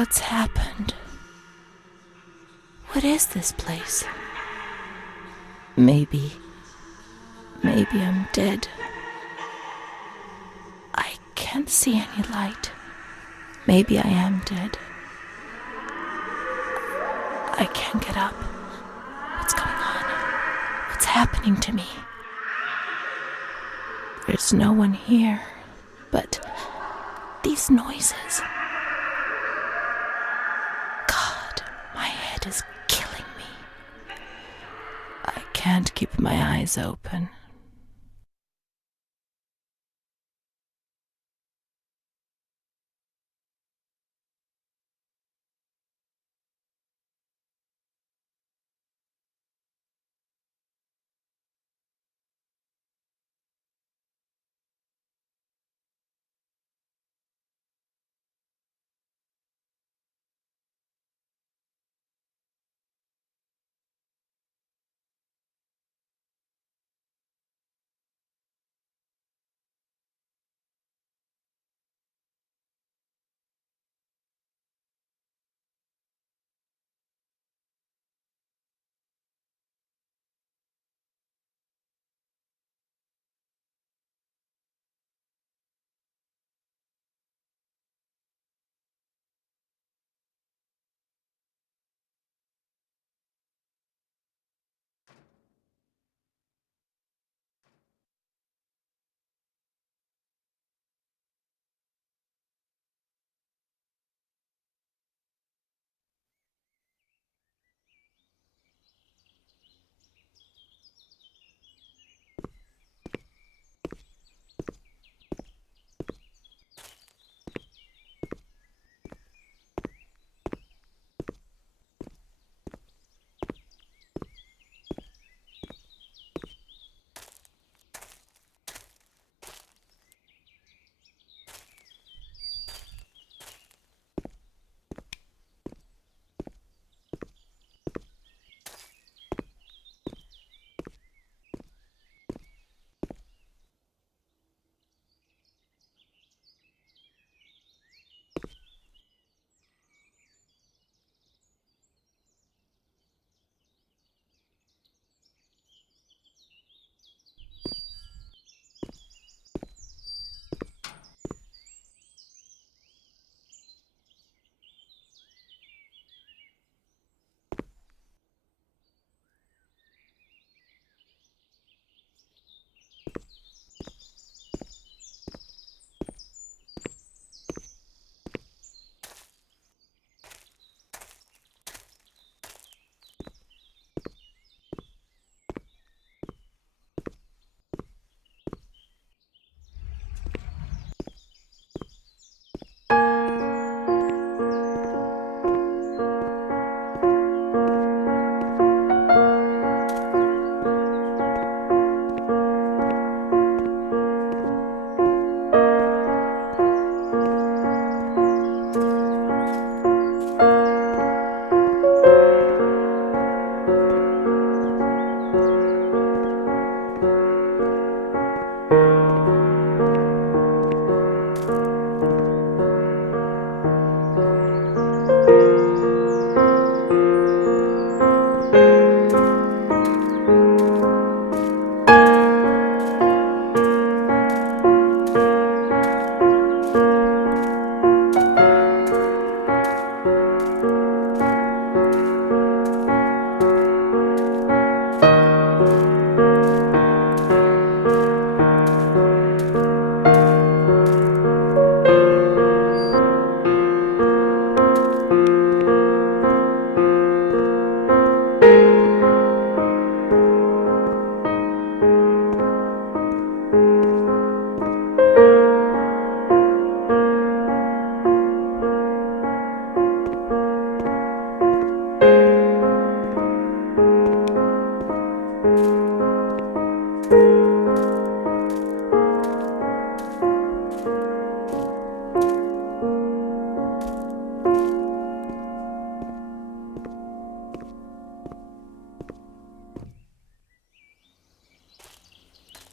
What's happened? What is this place? Maybe I'm dead. I can't see any light. Maybe I am dead. I can't get up. What's going on? What's happening to me? There's no one here, but these noises. God, my head is killing me. I can't keep my eyes open.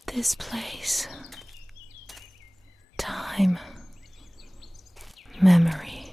This place, time, memory,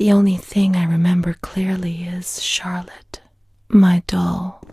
The only thing I remember clearly is Charlotte, my doll.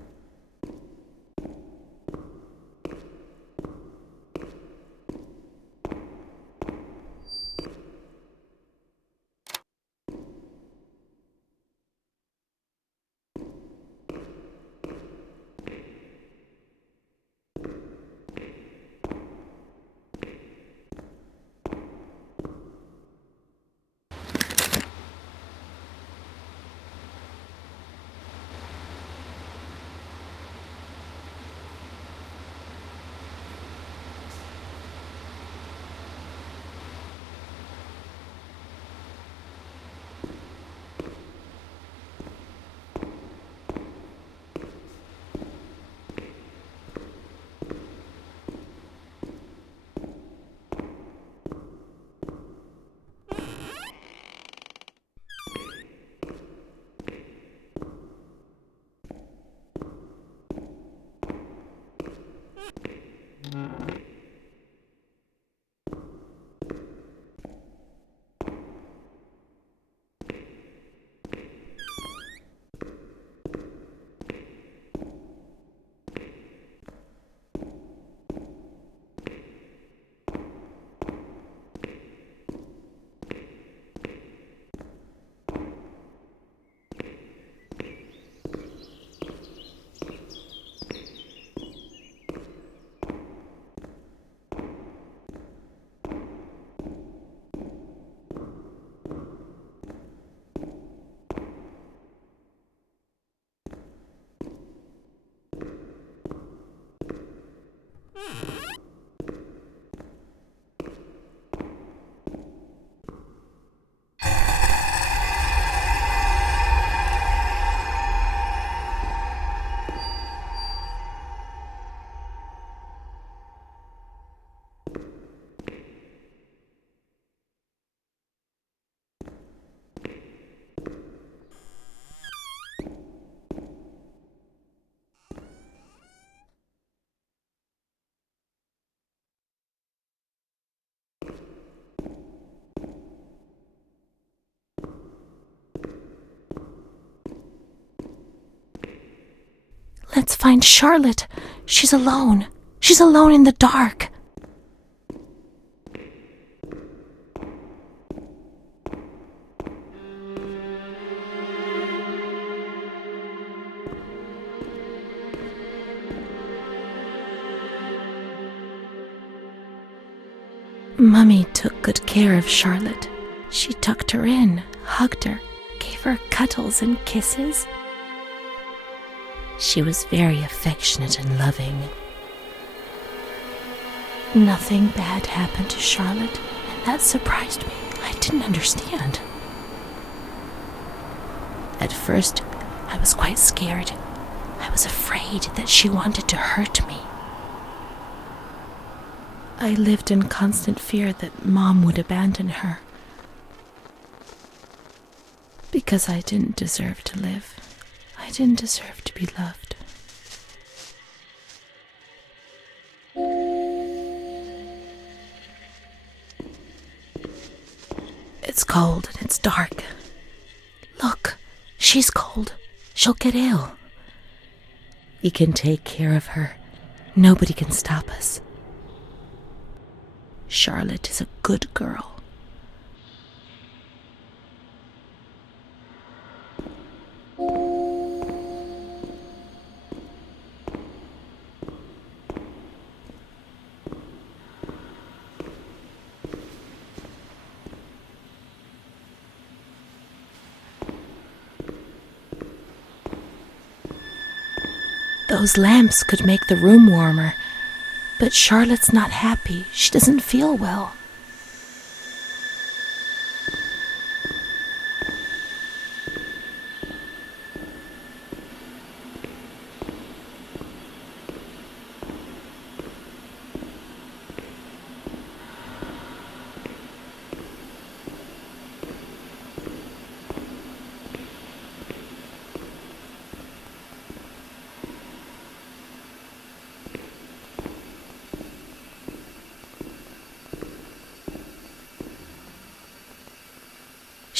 Let's find Charlotte. She's alone. She's alone in the dark. Mummy took good care of Charlotte. She tucked her in, hugged her, gave her cuddles and kisses. She was very affectionate and loving. Nothing bad happened to Charlotte, and that surprised me. I didn't understand. At first, I was quite scared. I was afraid that she wanted to hurt me. I lived in constant fear that Mom would abandon her. Because I didn't deserve to live. I didn't deserve to be loved. It's cold and it's dark. Look, she's cold. She'll get ill. We can take care of her. Nobody can stop us. Charlotte is a good girl. Those lamps could make the room warmer, but Charlotte's not happy. She doesn't feel well.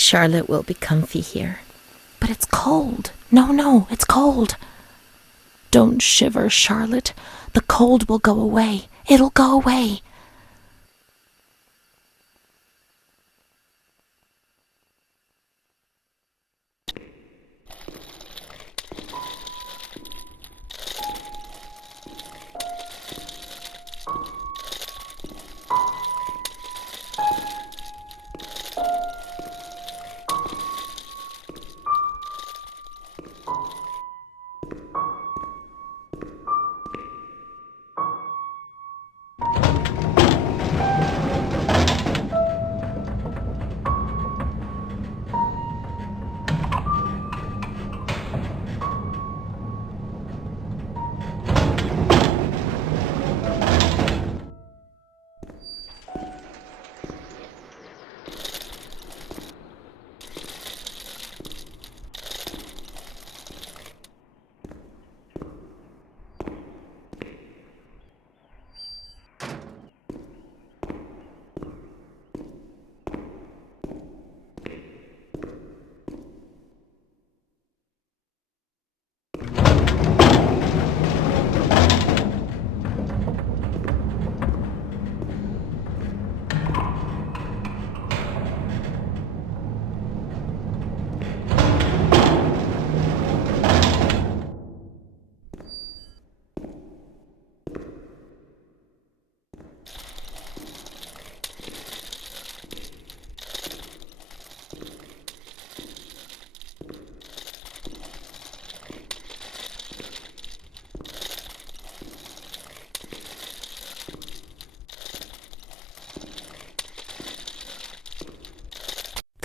Charlotte will be comfy here. But it's cold. No, it's cold. Don't shiver, Charlotte. The cold will go away. It'll go away.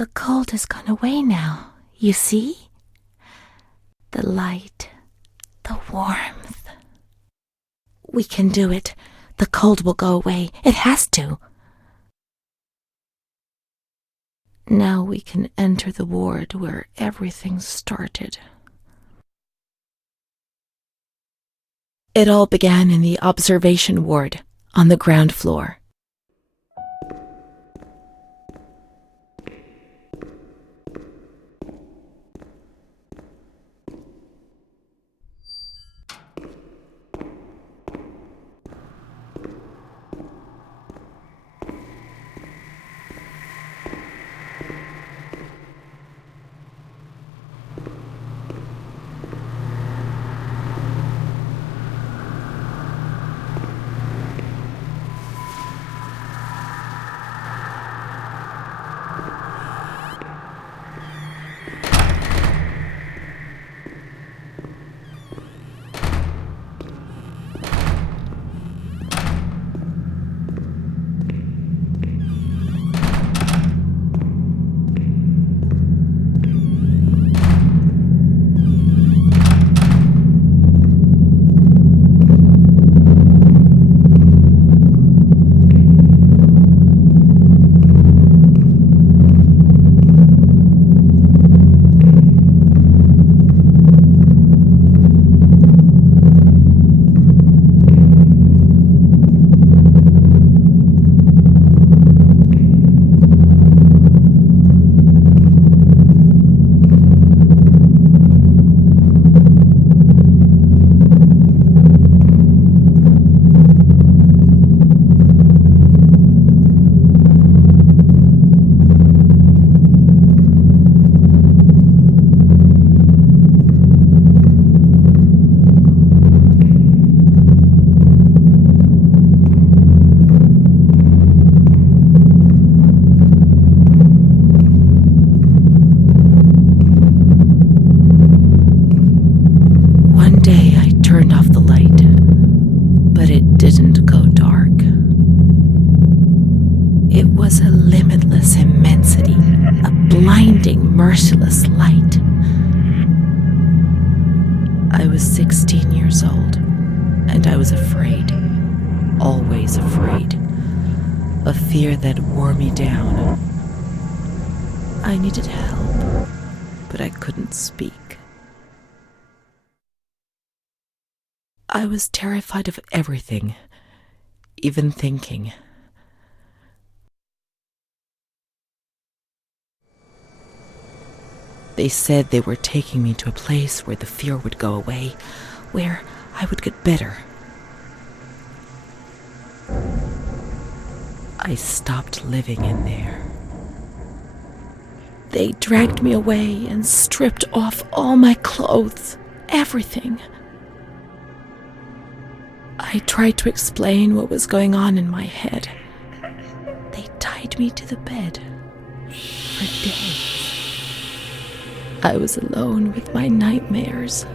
The cold has gone away now, you see? The light, the warmth. We can do it. The cold will go away. It has to. Now we can enter the ward where everything started. It all began in the observation ward on the ground floor. Merciless light. I was 16 years old, and I was afraid, always afraid, a fear that wore me down. I needed help, but I couldn't speak. I was terrified of everything, even thinking. They said they were taking me to a place where the fear would go away, where I would get better. I stopped living in there. They dragged me away and stripped off all my clothes, everything. I tried to explain what was going on in my head. They tied me to the bed for days. I was alone with my nightmares.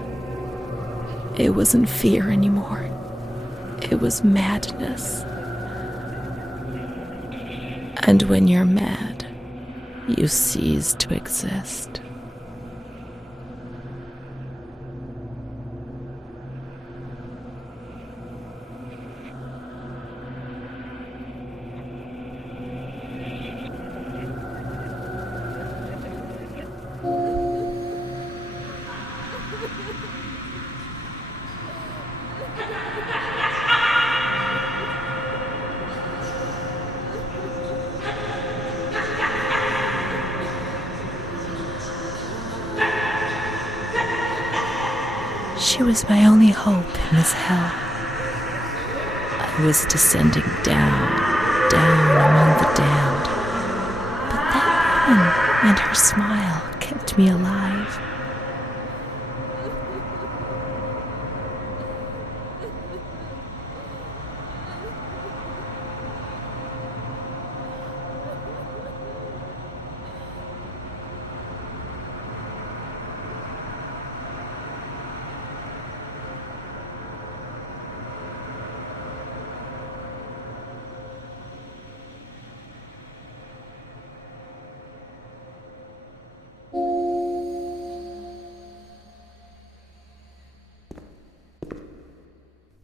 It wasn't fear anymore. It was madness. And when you're mad, you cease to exist. She was my only hope in this hell. I was descending down among the damned. But that woman and her smile kept me alive.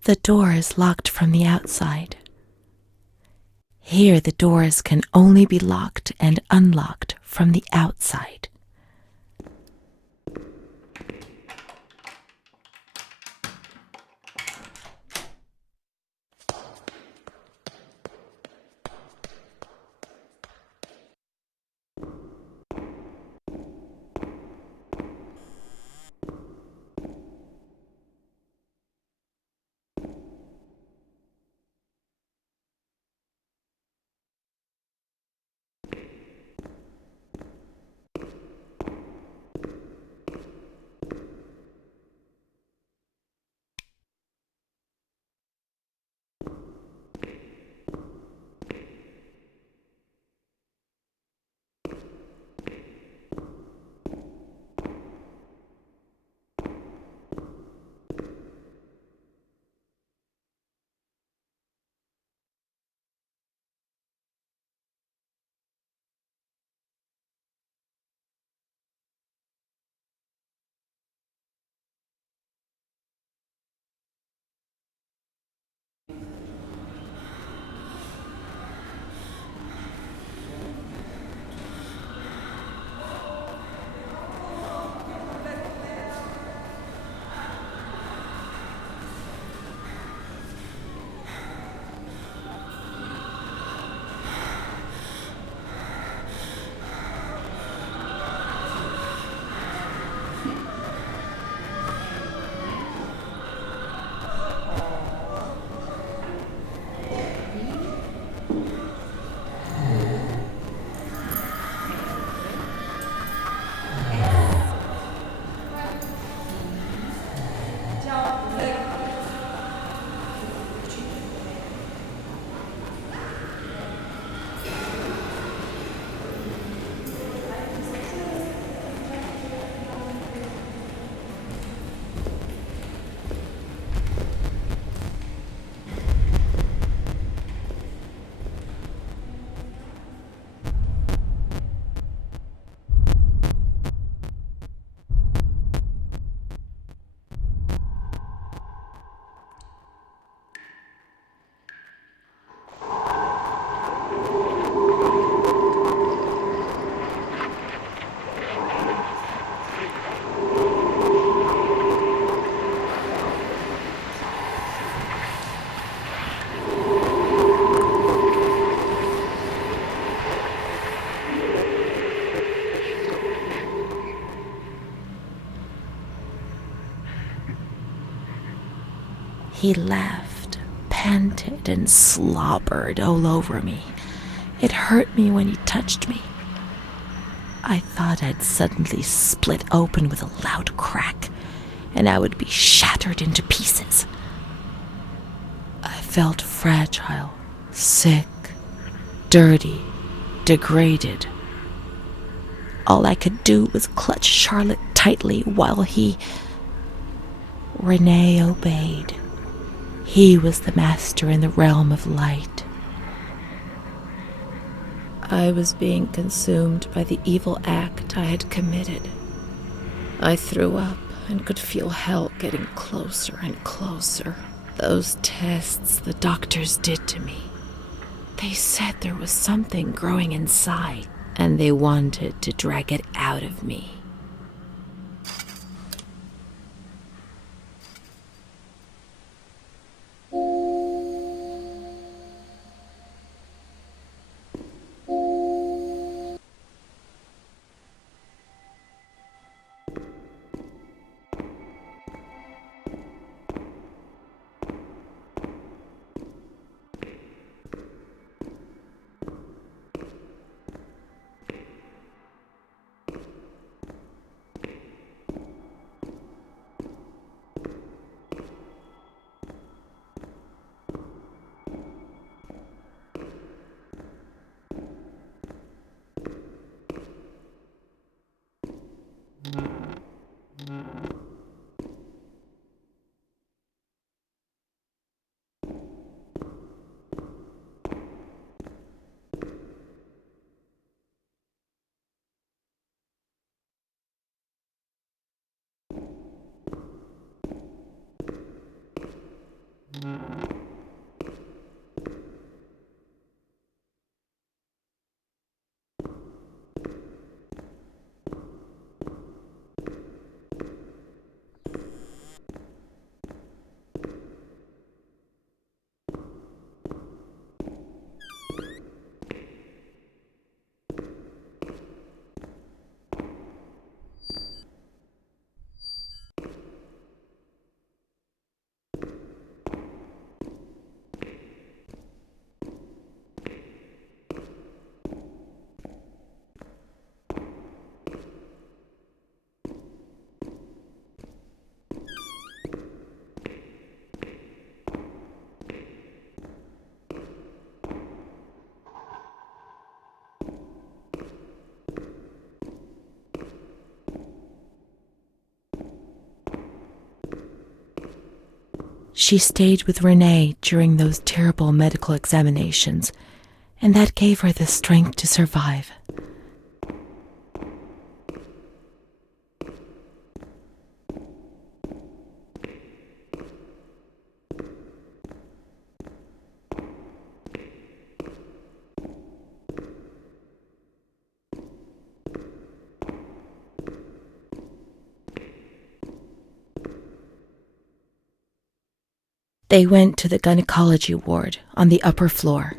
The door is locked from the outside. Here the doors can only be locked and unlocked from the outside. He laughed, panted, and slobbered all over me. It hurt me when he touched me. I thought I'd suddenly split open with a loud crack, and I would be shattered into pieces. I felt fragile, sick, dirty, degraded. All I could do was clutch Charlotte tightly while Renee obeyed. He was the master in the realm of light. I was being consumed by the evil act I had committed. I threw up and could feel hell getting closer and closer. Those tests the doctors did to me. They said there was something growing inside, and they wanted to drag it out of me. She stayed with Renee during those terrible medical examinations, and that gave her the strength to survive. They went to the gynecology ward on the upper floor.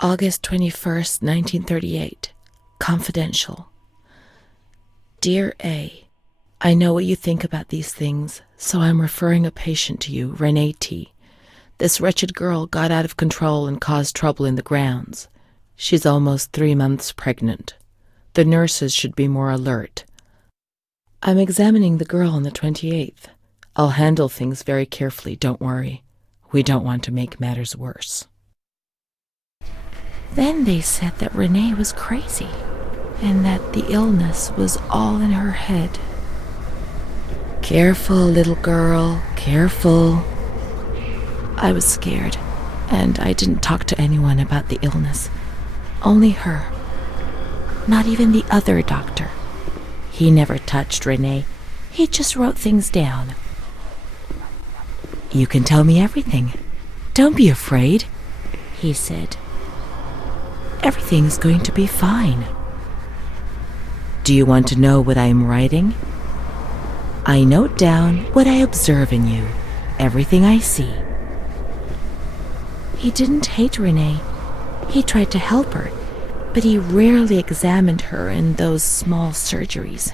August 21st, 1938. Confidential. Dear A, I know what you think about these things, so I'm referring a patient to you, Renee T. This wretched girl got out of control and caused trouble in the grounds. She's almost 3 months pregnant. The nurses should be more alert. I'm examining the girl on the 28th. I'll handle things very carefully, don't worry. We don't want to make matters worse. Then they said that Renee was crazy. and that the illness was all in her head. "Careful, little girl, careful." I was scared, and I didn't talk to anyone about the illness. Only her. Not even the other doctor. He never touched Renee. He just wrote things down. "You can tell me everything. Don't be afraid," he said. "Everything's going to be fine." "Do you want to know what I am writing?" "I note down what I observe in you, everything I see." He didn't hate Renee. He tried to help her, but he rarely examined her in those small surgeries.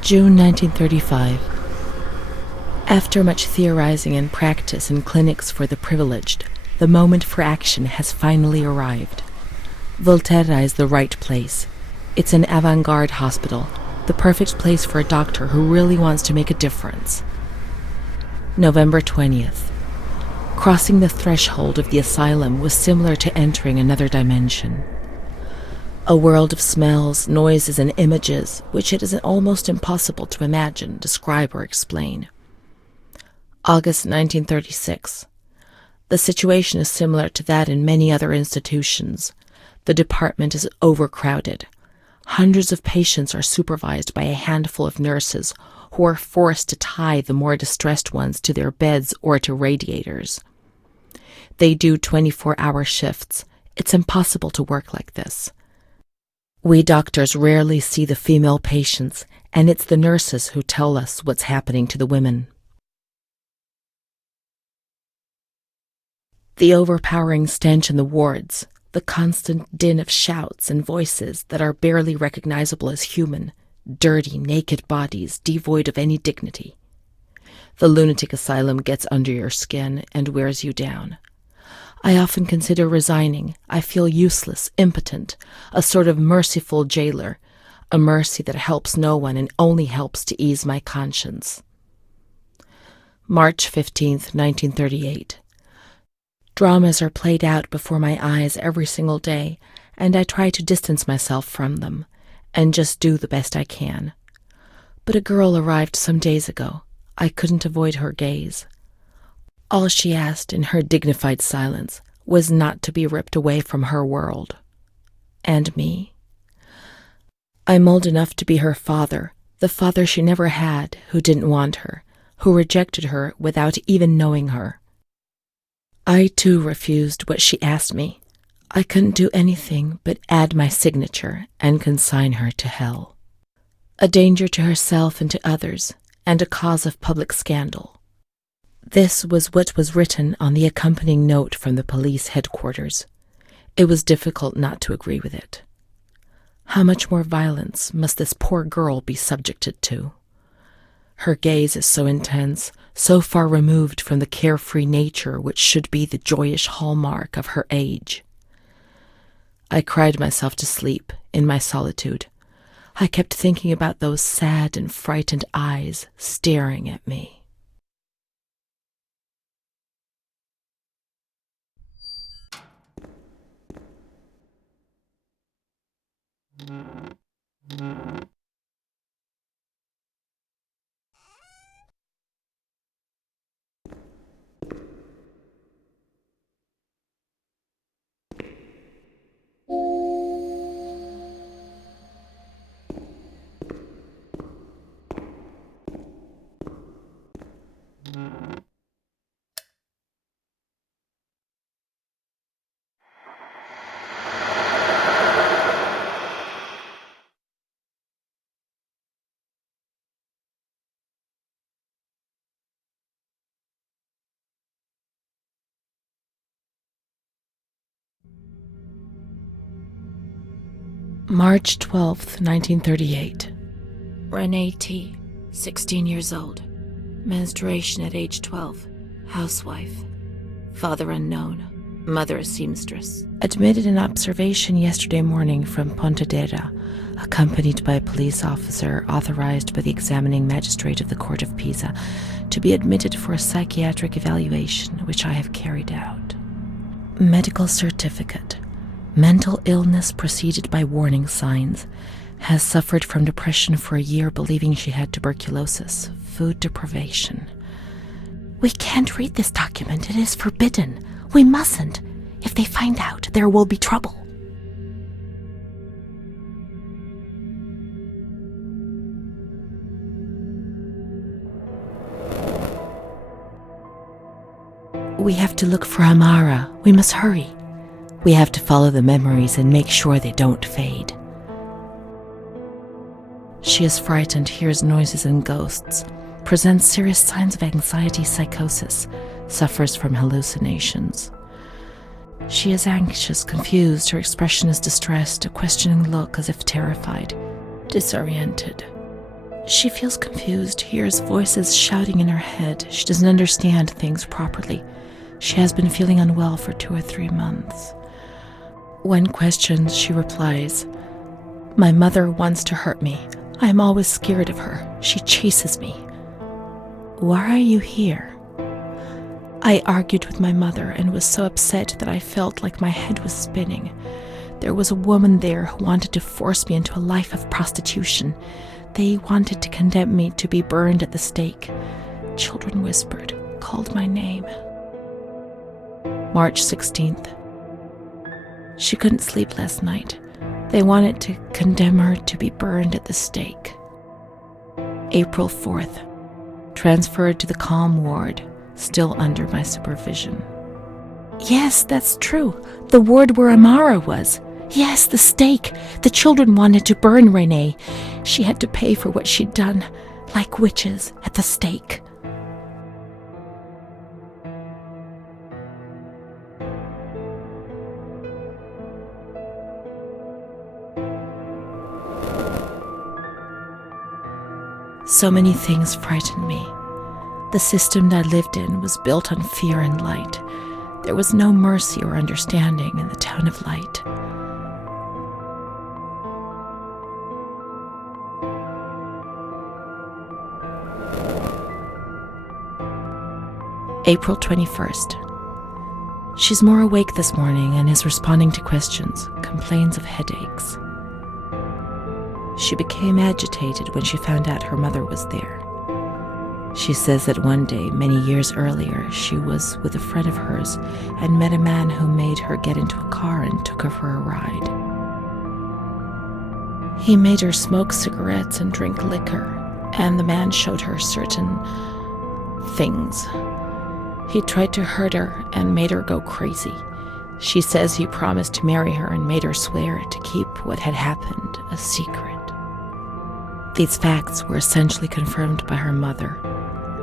June 1935. After much theorizing and practice in clinics for the privileged, the moment for action has finally arrived. Volterra is the right place. It's an avant-garde hospital, the perfect place for a doctor who really wants to make a difference. November 20th. Crossing the threshold of the asylum was similar to entering another dimension. A world of smells, noises, and images which it is almost impossible to imagine, describe, or explain. August 1936. The situation is similar to that in many other institutions. The department is overcrowded. Hundreds of patients are supervised by a handful of nurses who are forced to tie the more distressed ones to their beds or to radiators. They do 24-hour shifts. It's impossible to work like this. We doctors rarely see the female patients, and it's the nurses who tell us what's happening to the women. The overpowering stench in the wards, the constant din of shouts and voices that are barely recognizable as human, dirty, naked bodies devoid of any dignity. The lunatic asylum gets under your skin and wears you down. I often consider resigning. I feel useless, impotent, a sort of merciful jailer, a mercy that helps no one and only helps to ease my conscience. March 15th, 1938. Dramas are played out before my eyes every single day, and I try to distance myself from them and just do the best I can. But a girl arrived some days ago. I couldn't avoid her gaze. All she asked in her dignified silence was not to be ripped away from her world. And me. I'm old enough to be her father, the father she never had, who didn't want her, who rejected her without even knowing her. I too refused what she asked me. I couldn't do anything but add my signature and consign her to hell. A danger to herself and to others, and a cause of public scandal. This was what was written on the accompanying note from the police headquarters. It was difficult not to agree with it. How much more violence must this poor girl be subjected to? Her gaze is so intense, so far removed from the carefree nature which should be the joyous hallmark of her age. I cried myself to sleep in my solitude. I kept thinking about those sad and frightened eyes staring at me. March 12th, 1938. Renee T., 16 years old. Menstruation at age 12. Housewife. Father unknown. Mother seamstress. Admitted in observation yesterday morning from Pontedera, accompanied by a police officer authorized by the examining magistrate of the Court of Pisa to be admitted for a psychiatric evaluation, which I have carried out. Medical certificate. Mental illness preceded by warning signs. Has suffered from depression for a year, believing she had tuberculosis. Food deprivation. We can't read this document. It is forbidden. We mustn't. If they find out, there will be trouble. We have to look for Amara. We must hurry. We have to follow the memories and make sure they don't fade. She is frightened, hears noises and ghosts, presents serious signs of anxiety psychosis, suffers from hallucinations. She is anxious, confused, her expression is distressed, a questioning look as if terrified, disoriented. She feels confused, hears voices shouting in her head. She doesn't understand things properly. She has been feeling unwell for 2 or 3 months. When questioned, she replies, "My mother wants to hurt me. I am always scared of her. She chases me." "Why are you here?" "I argued with my mother and was so upset that I felt like my head was spinning. There was a woman there who wanted to force me into a life of prostitution. They wanted to condemn me to be burned at the stake. Children whispered, called my name." March 16th. She couldn't sleep last night. They wanted to condemn her to be burned at the stake. April 4th. Transferred to the calm ward, still under my supervision. Yes, that's true. The ward where Amara was. Yes, the stake. The children wanted to burn Renee. She had to pay for what she'd done, like witches at the stake. So many things frightened me. The system that I lived in was built on fear and light. There was no mercy or understanding in the town of light. April 21st. She's more awake this morning and is responding to questions, complains of headaches. She became agitated when she found out her mother was there. She says that one day, many years earlier, she was with a friend of hers and met a man who made her get into a car and took her for a ride. He made her smoke cigarettes and drink liquor, and the man showed her certain things. He tried to hurt her and made her go crazy. She says he promised to marry her and made her swear to keep what had happened a secret. These facts were essentially confirmed by her mother.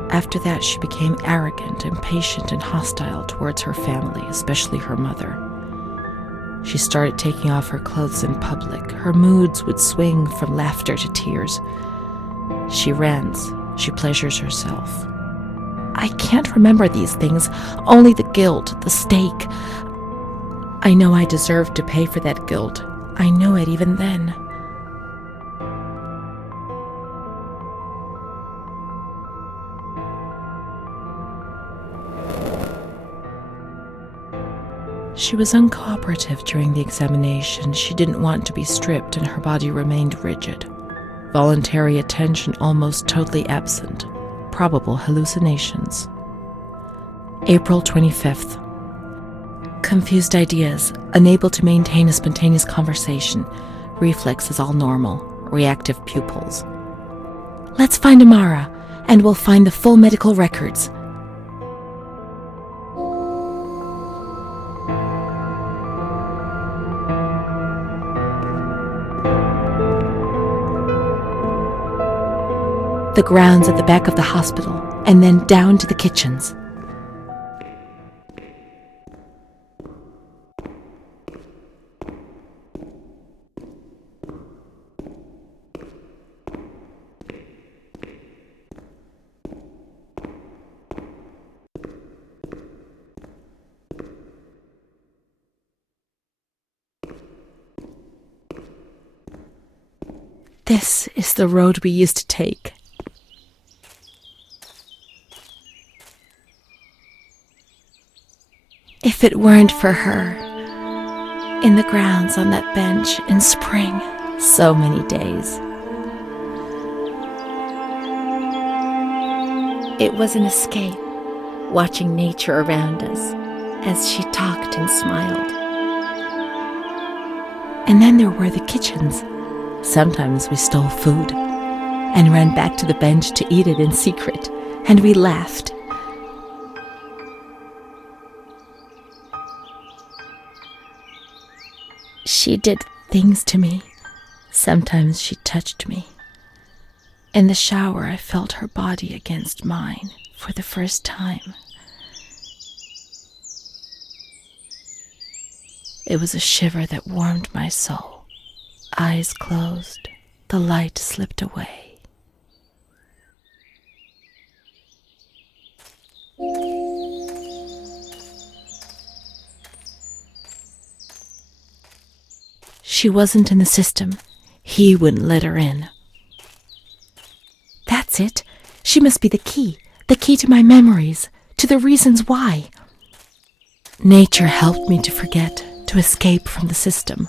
After that, she became arrogant, impatient, and hostile towards her family, especially her mother. She started taking off her clothes in public. Her moods would swing from laughter to tears. She rants. She pleasures herself. I can't remember these things, only the guilt, the stake. I know I deserved to pay for that guilt. I knew it even then. She was uncooperative during the examination. She didn't want to be stripped and her body remained rigid. Voluntary attention almost totally absent. Probable hallucinations. April 25th. Confused ideas, unable to maintain a spontaneous conversation. Reflexes all normal. Reactive pupils. Let's find Amara, and we'll find the full medical records. The grounds at the back of the hospital, and then down to the kitchens. This is the road we used to take. If it weren't for her, in the grounds on that bench in spring, so many days. It was an escape, watching nature around us as she talked and smiled. And then there were the kitchens. Sometimes we stole food and ran back to the bench to eat it in secret, and we laughed. She did things to me. Sometimes she touched me. In the shower, I felt her body against mine for the first time. It was a shiver that warmed my soul. Eyes closed, the light slipped away. She wasn't in the system. He wouldn't let her in. That's it. She must be the key to my memories, to the reasons why. Nature helped me to forget, to escape from the system.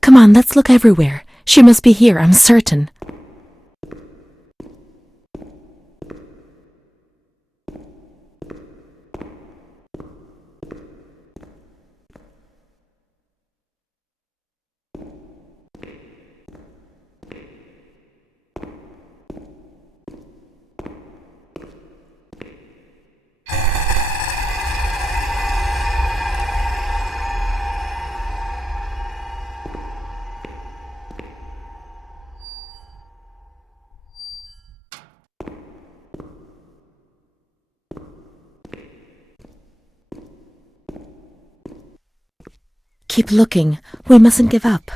Come on, let's look everywhere. She must be here, I'm certain. Keep looking. We mustn't give up.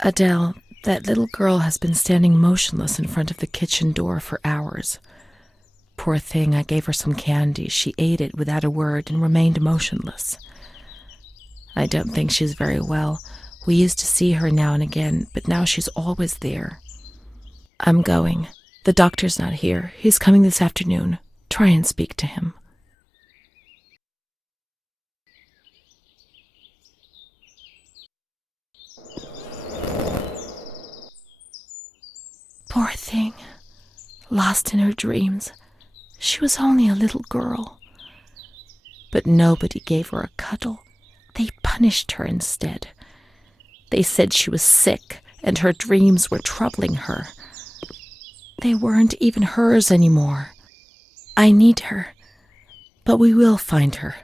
Adele, that little girl has been standing motionless in front of the kitchen door for hours. Poor thing, I gave her some candy. She ate it without a word and remained motionless. I don't think she's very well. We used to see her now and again, but now she's always there. I'm going. The doctor's not here. He's coming this afternoon. Try and speak to him. Poor thing. Lost in her dreams. She was only a little girl. But nobody gave her a cuddle. They punished her instead. They said she was sick and her dreams were troubling her. They weren't even hers anymore. I need her. But we will find her.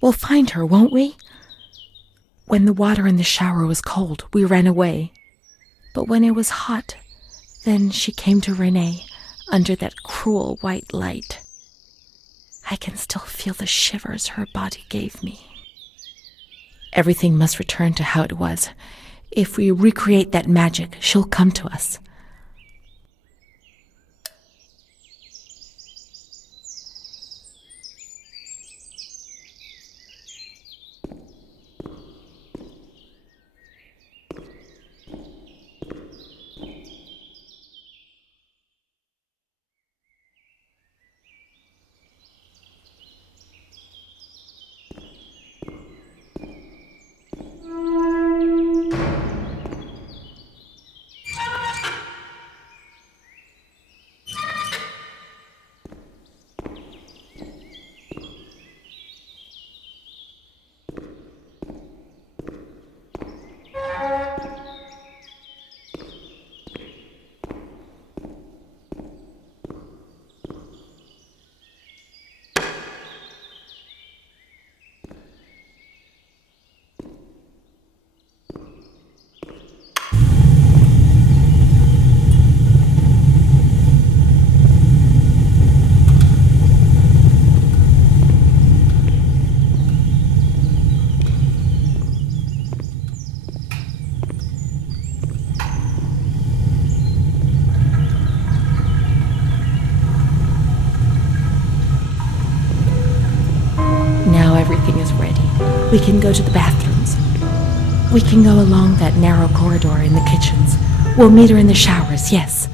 We'll find her, won't we? When the water in the shower was cold, we ran away. But when it was hot, then she came to Renee under that cruel white light. I can still feel the shivers her body gave me. Everything must return to how it was. If we recreate that magic, she'll come to us. Now everything is ready. We can go to the bathrooms. We can go along that narrow corridor in the kitchens. We'll meet her in the showers, yes.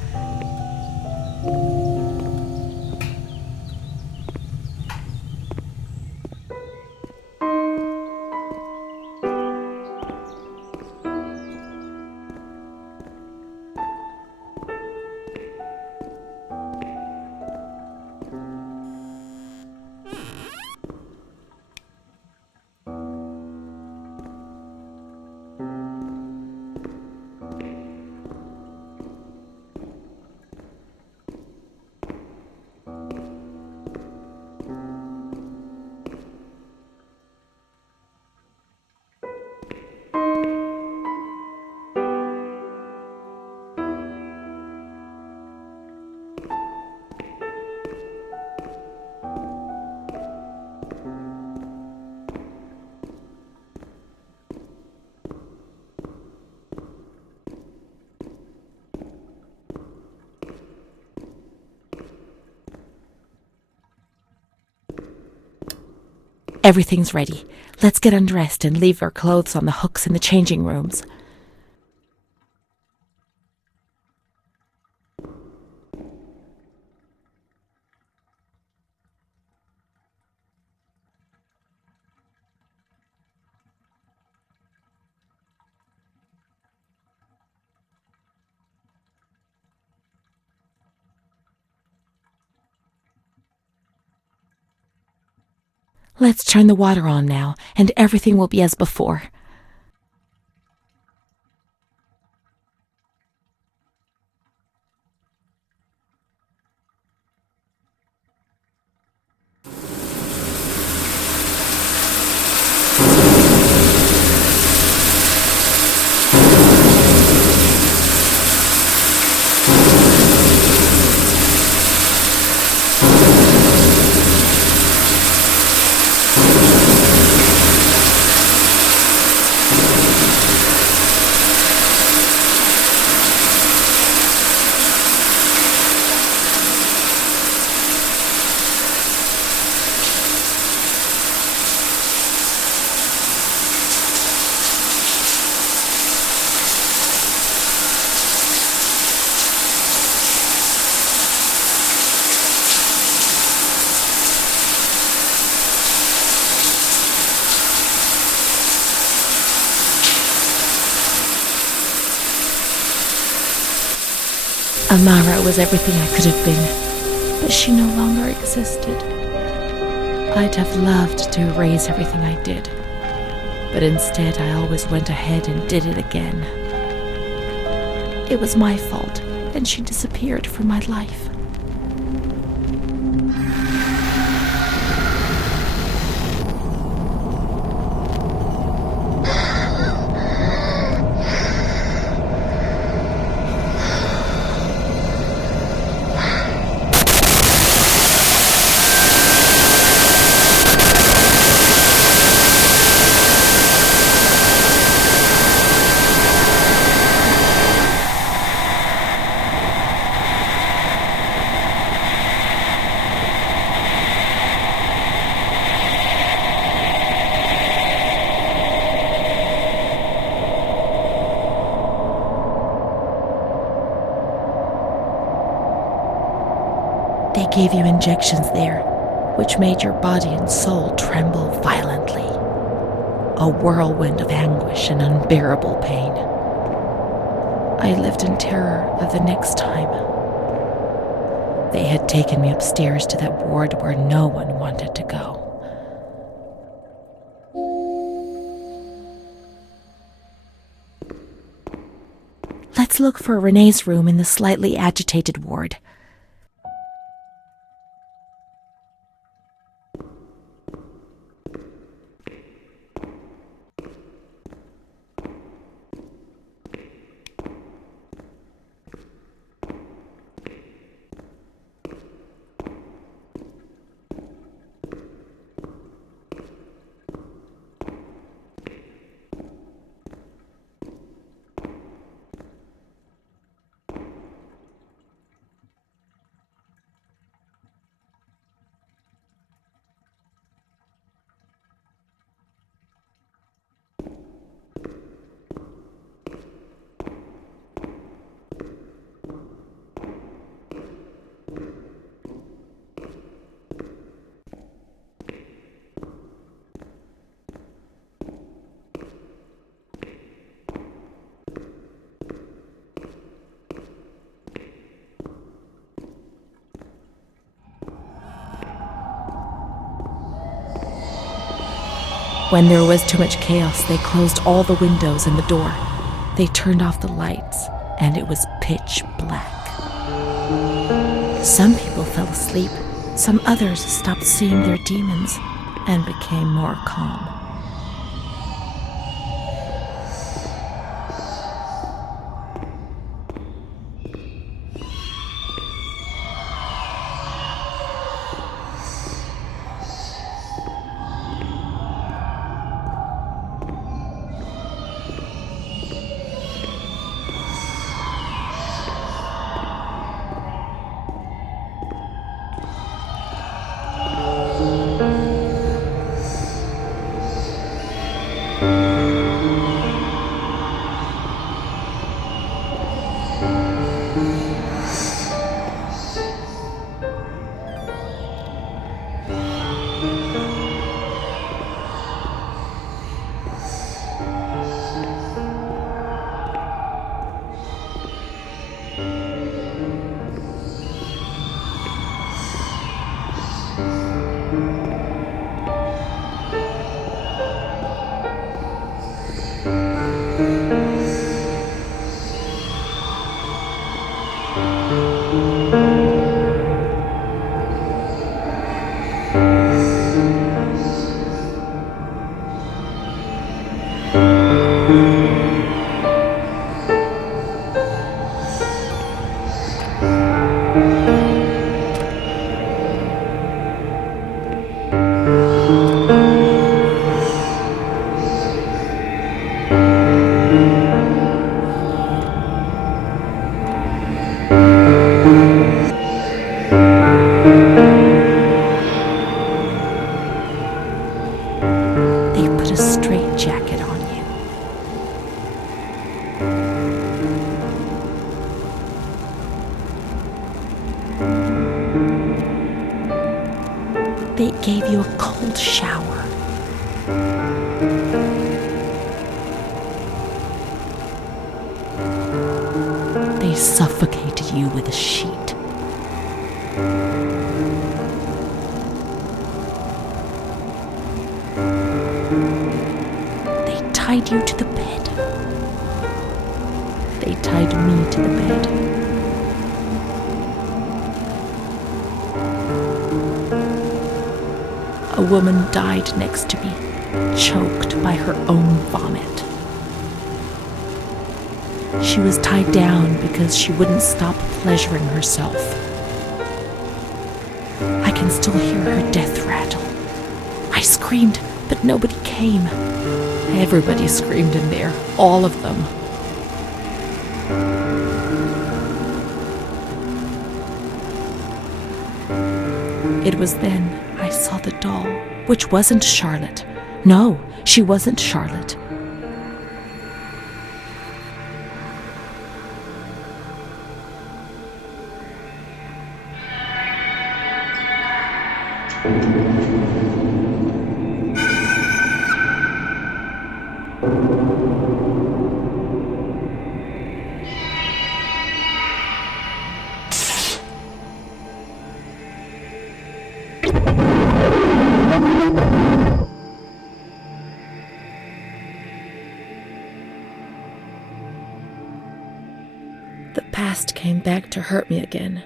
Everything's ready. Let's get undressed and leave our clothes on the hooks in the changing rooms. Let's turn the water on now, and everything will be as before. Amara was everything I could have been, but she no longer existed. I'd have loved to erase everything I did, but instead I always went ahead and did it again. It was my fault, and she disappeared from my life. They gave you injections there, which made your body and soul tremble violently. A whirlwind of anguish and unbearable pain. I lived in terror of the next time. They had taken me upstairs to that ward where no one wanted to go. Let's look for Renee's room in the slightly agitated ward. When there was too much chaos, they closed all the windows and the door. They turned off the lights, and it was pitch black. Some people fell asleep. Some others stopped seeing their demons and became more calm. They gave you a cold shower. They suffocated you with a sheet. They tied you to the bed. They tied me to the bed. A woman died next to me, choked by her own vomit. She was tied down because she wouldn't stop pleasuring herself. I can still hear her death rattle. I screamed, but nobody came. Everybody screamed in there, all of them. It was then I saw the doll, which wasn't Charlotte. No, she wasn't Charlotte. The past came back to hurt me again.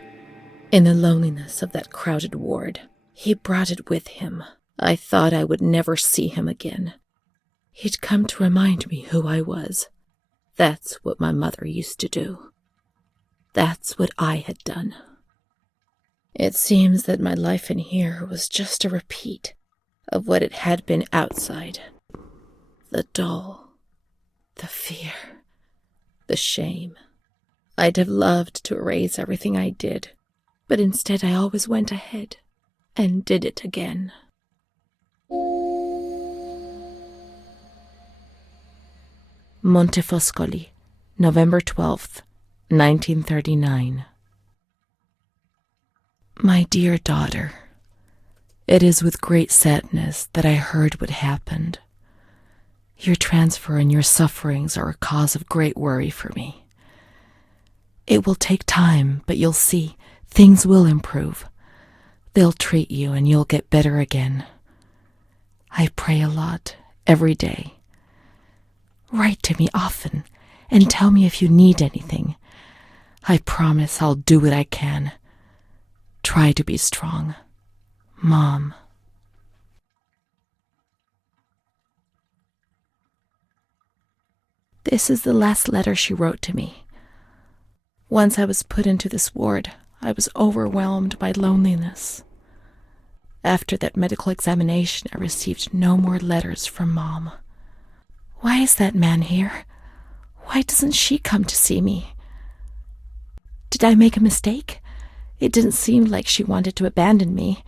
In the loneliness of that crowded ward, he brought it with him. I thought I would never see him again. He'd come to remind me who I was. That's what my mother used to do. That's what I had done. It seems that my life in here was just a repeat of what it had been outside. The doll, the fear, the shame. I'd have loved to erase everything I did, but instead I always went ahead and did it again. Montefoscoli, November 12th, 1939. My dear daughter, it is with great sadness that I heard what happened. Your transfer and your sufferings are a cause of great worry for me. It will take time, but you'll see, things will improve. They'll treat you and you'll get better again. I pray a lot, every day. Write to me often and tell me if you need anything. I promise I'll do what I can. Try to be strong. Mom. This is the last letter she wrote to me. Once I was put into this ward, I was overwhelmed by loneliness. After that medical examination, I received no more letters from Mom. Why is that man here? Why doesn't she come to see me? Did I make a mistake? It didn't seem like she wanted to abandon me.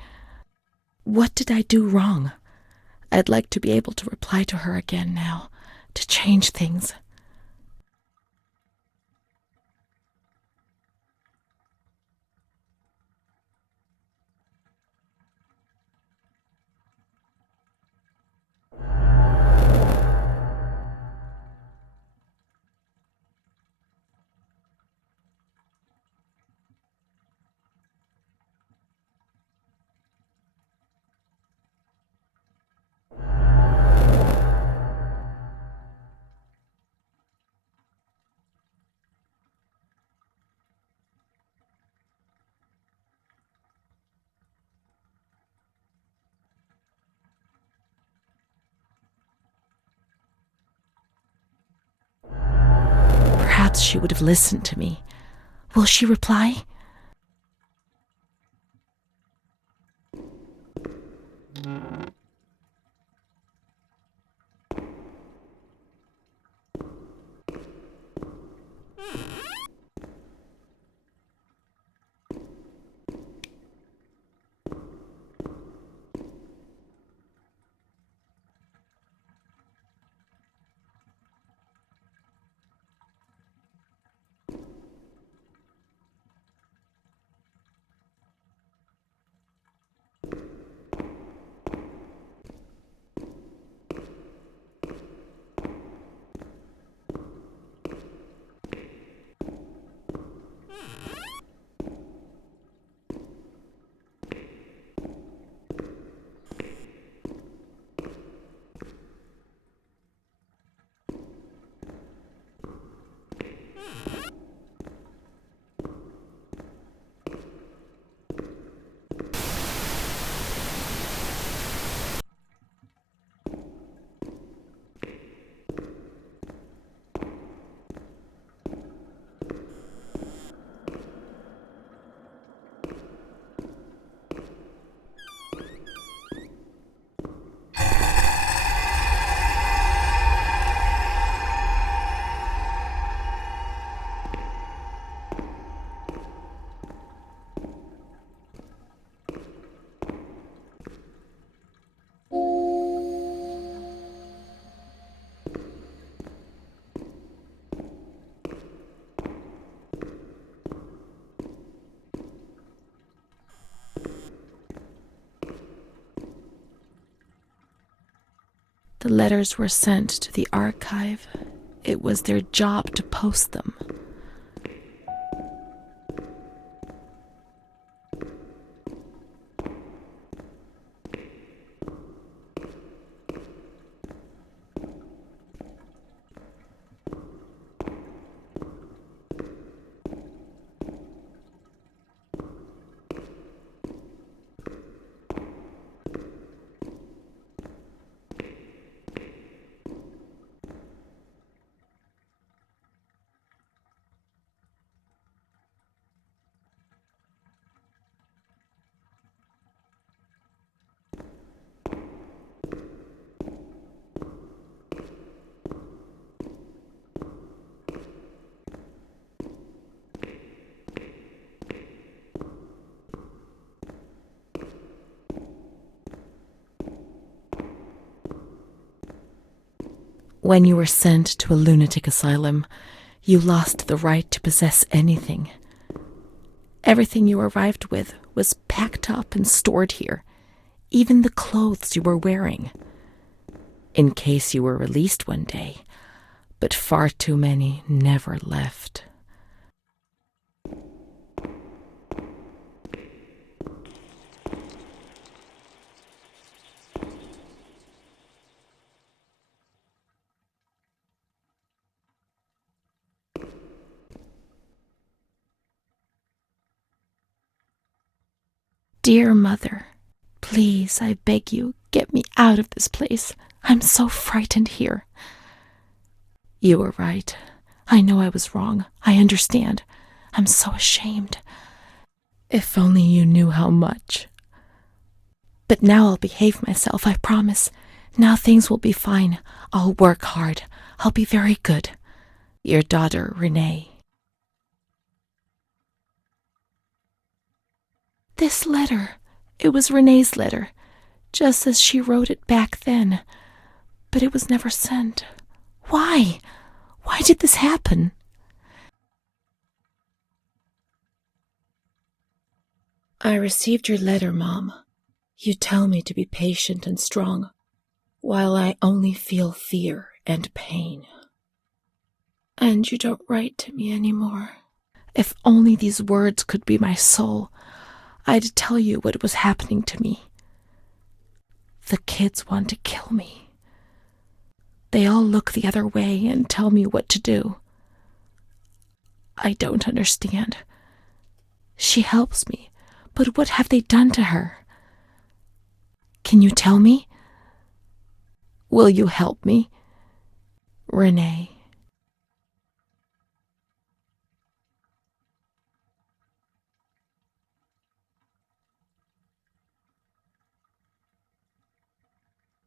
What did I do wrong? I'd like to be able to reply to her again now, to change things. Perhaps she would have listened to me. Will she reply? The letters were sent to the archive. It was their job to post them. When you were sent to a lunatic asylum, you lost the right to possess anything. Everything you arrived with was packed up and stored here, even the clothes you were wearing, in case you were released one day, but far too many never left. Dear Mother, please, I beg you, get me out of this place. I'm so frightened here. You were right. I know I was wrong. I understand. I'm so ashamed. If only you knew how much. But now I'll behave myself, I promise. Now things will be fine. I'll work hard. I'll be very good. Your daughter, Renee. This letter, it was Renee's letter, just as she wrote it back then. But it was never sent. Why? Why did this happen? I received your letter, Mom. You tell me to be patient and strong, while I only feel fear and pain. And you don't write to me anymore. If only these words could be my soul, I'd tell you what was happening to me. The kids want to kill me. They all look the other way and tell me what to do. I don't understand. She helps me, but what have they done to her? Can you tell me? Will you help me? Renee.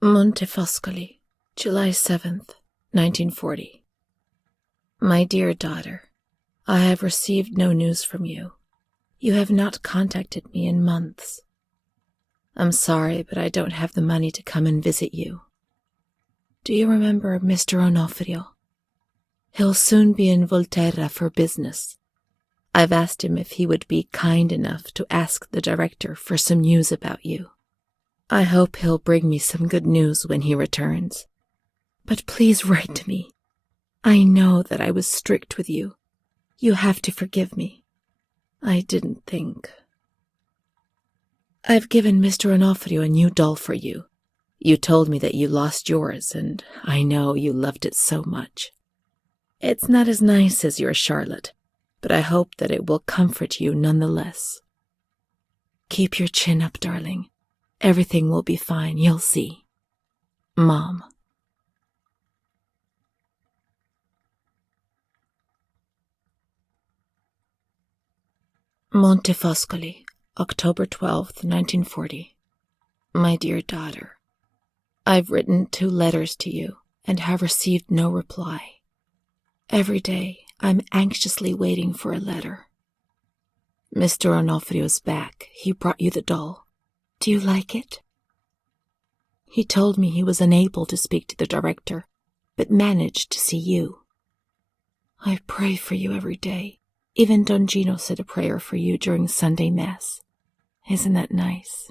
Montefoscoli, July 7th, 1940. My dear daughter, I have received no news from you. You have not contacted me in months. I'm sorry, but I don't have the money to come and visit you. Do you remember Mr. Onofrio? He'll soon be in Volterra for business. I've asked him if he would be kind enough to ask the director for some news about you. I hope he'll bring me some good news when he returns. But please write to me. I know that I was strict with you. You have to forgive me. I didn't think. I've given Mr. Onofrio a new doll for you. You told me that you lost yours, and I know you loved it so much. It's not as nice as your Charlotte, but I hope that it will comfort you nonetheless. Keep your chin up, darling. Everything will be fine, you'll see. Mom. Montefoscoli, October 12th, 1940. My dear daughter, I've written 2 letters to you and have received no reply. Every day I'm anxiously waiting for a letter. Mr. Onofrio's back. He brought you the doll. Do you like it? He told me he was unable to speak to the director, but managed to see you. I pray for you every day. Even Don Gino said a prayer for you during Sunday Mass. Isn't that nice?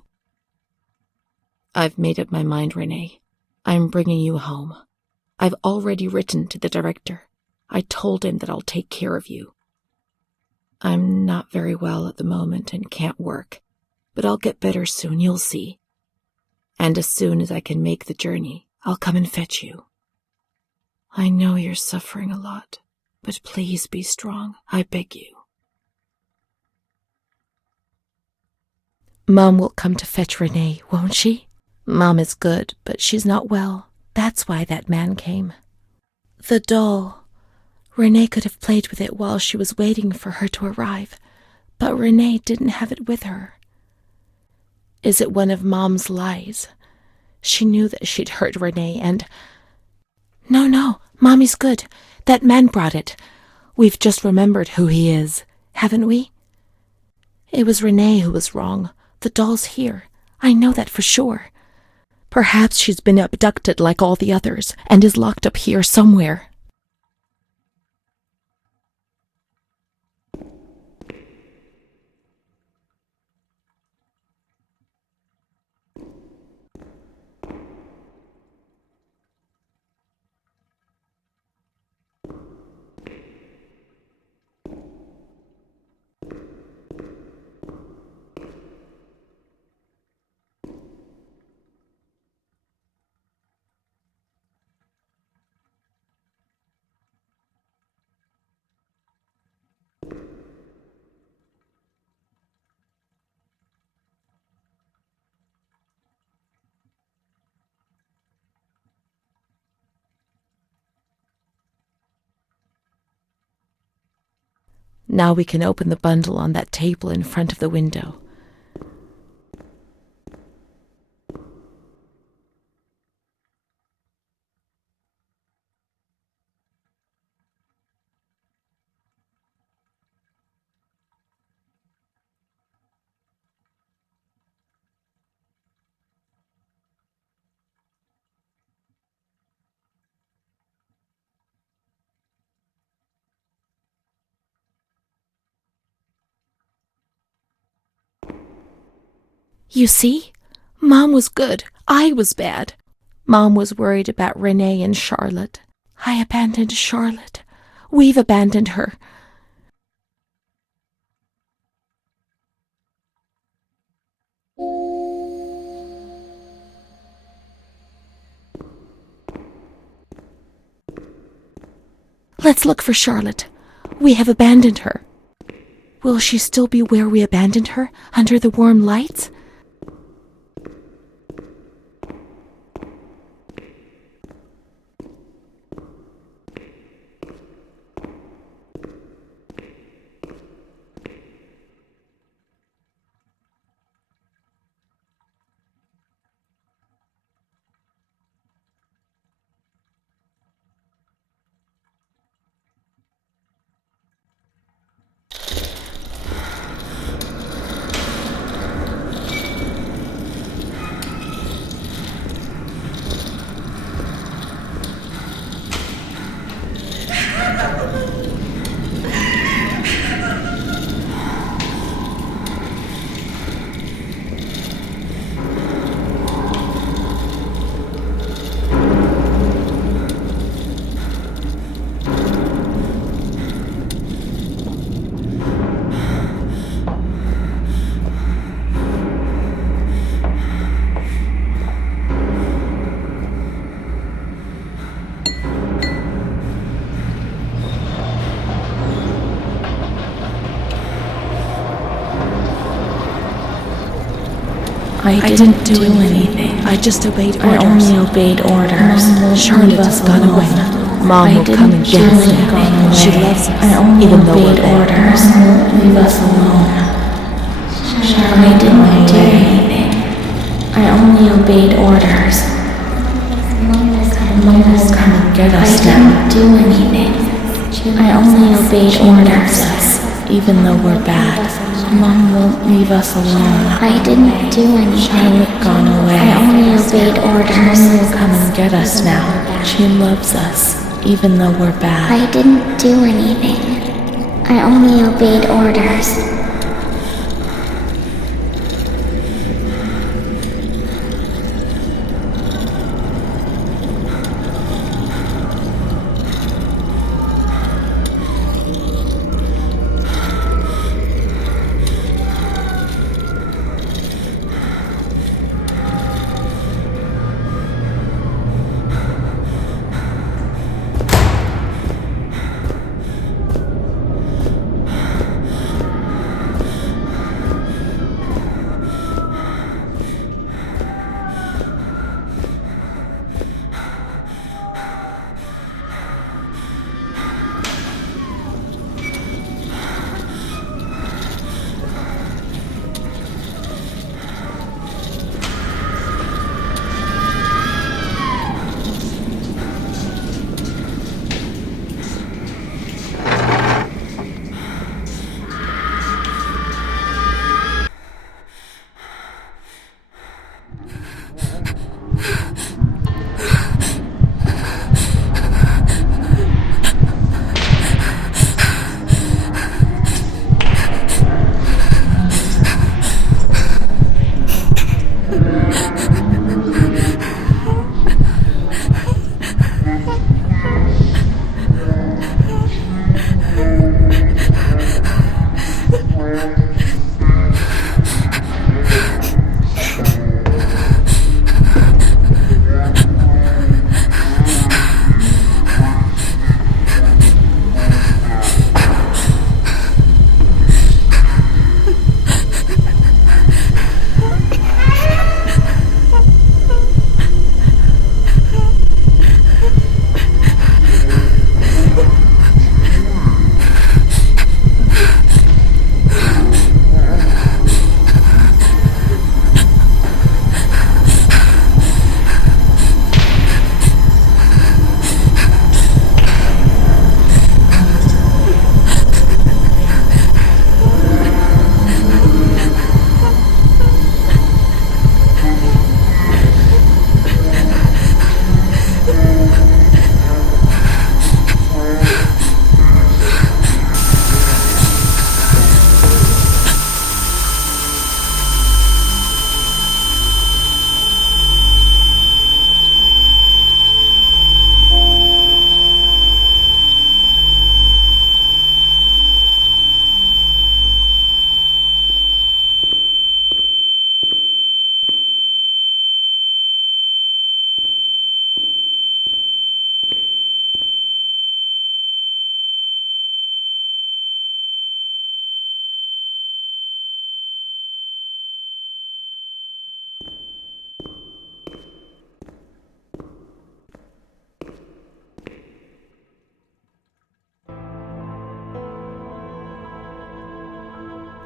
I've made up my mind, Renee. I'm bringing you home. I've already written to the director. I told him that I'll take care of you. I'm not very well at the moment and can't work, but I'll get better soon, you'll see. And as soon as I can make the journey, I'll come and fetch you. I know you're suffering a lot, but please be strong, I beg you. Mom will come to fetch Renee, won't she? Mom is good, but she's not well. That's why that man came. The doll. Renee could have played with it while she was waiting for her to arrive, but Renee didn't have it with her. Is it one of Mom's lies? She knew that she'd hurt Renee and... No, Mommy's good. That man brought it. We've just remembered who he is, haven't we? It was Renee who was wrong. The doll's here. I know that for sure. Perhaps she's been abducted like all the others and is locked up here somewhere. Now we can open the bundle on that table in front of the window. You see? Mom was good. I was bad. Mom was worried about Renee and Charlotte. I abandoned Charlotte. We've abandoned her. Let's look for Charlotte. We have abandoned her. Will she still be where we abandoned her, under the warm lights? I didn't do anything. I just obeyed orders. I only obeyed orders. Charlotte has gone away. Mom will come and get us now. She loves us, even though we're orders. Leave us alone. I didn't do anything. I only obeyed orders. Mom will come and get us now. I didn't do anything. I only obeyed orders. Even though we're bad. Mom won't leave us alone. I didn't do anything. Charlotte gone away. I only obeyed orders. Mom will come and get us now. She loves us, even though we're bad. I didn't do anything. I only obeyed orders.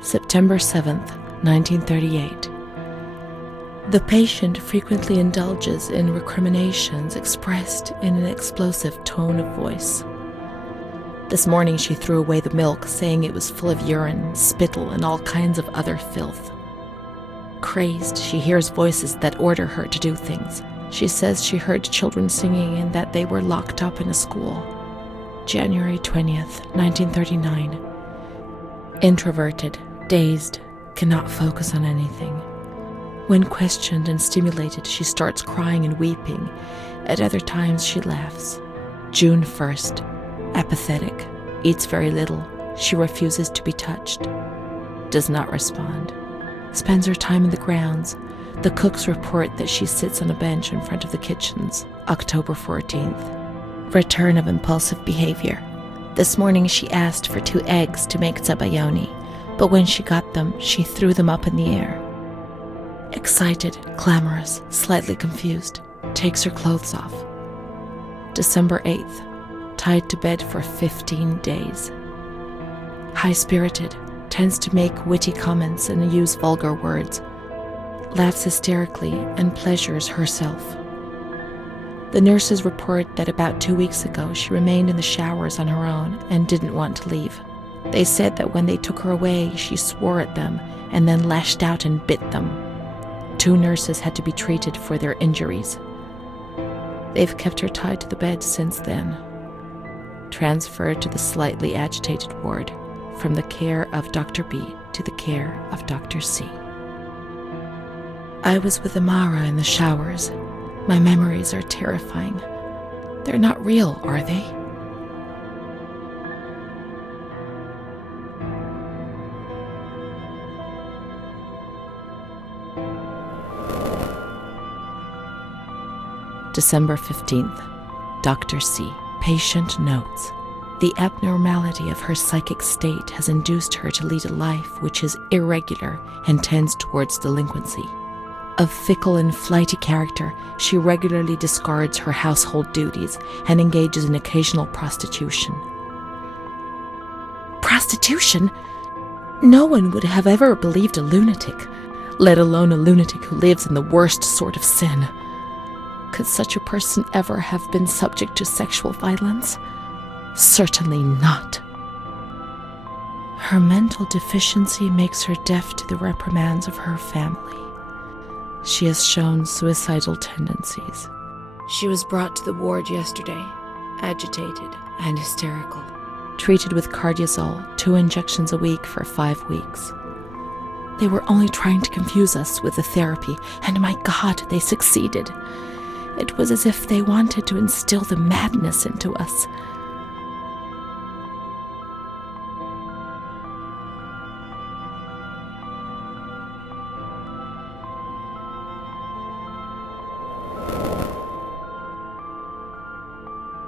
September 7th, 1938. The patient frequently indulges in recriminations expressed in an explosive tone of voice. This morning she threw away the milk, saying it was full of urine, spittle, and all kinds of other filth. Crazed, she hears voices that order her to do things. She says she heard children singing and that they were locked up in a school. January 20th, 1939. Introverted, dazed, cannot focus on anything. When questioned and stimulated, she starts crying and weeping. At other times, she laughs. June 1st. Apathetic. Eats very little. She refuses to be touched. Does not respond. Spends her time in the grounds. The cooks report that she sits on a bench in front of the kitchens. October 14th. Return of impulsive behavior. This morning she asked for 2 eggs to make zabayoni, but when she got them, she threw them up in the air. Excited, clamorous, slightly confused, takes her clothes off. December 8th. Tied to bed for 15 days. High-spirited, tends to make witty comments and use vulgar words. Laughs hysterically and pleasures herself. The nurses report that about 2 weeks ago she remained in the showers on her own and didn't want to leave. They said that when they took her away, she swore at them and then lashed out and bit them. 2 nurses had to be treated for their injuries. They've kept her tied to the bed since then. Transferred to the slightly agitated ward, from the care of Dr. B to the care of Dr. C. I was with Amara in the showers. My memories are terrifying. They're not real, are they? December 15th. Dr. C. Patient notes. The abnormality of her psychic state has induced her to lead a life which is irregular and tends towards delinquency. Of fickle and flighty character, she regularly discards her household duties and engages in occasional prostitution. Prostitution? No one would have ever believed a lunatic, let alone a lunatic who lives in the worst sort of sin. Could such a person ever have been subject to sexual violence? Certainly not. Her mental deficiency makes her deaf to the reprimands of her family. She has shown suicidal tendencies. She was brought to the ward yesterday, agitated and hysterical. Treated with cardiazol, 2 injections a week for 5 weeks. They were only trying to confuse us with the therapy, and my God, they succeeded. It was as if they wanted to instill the madness into us.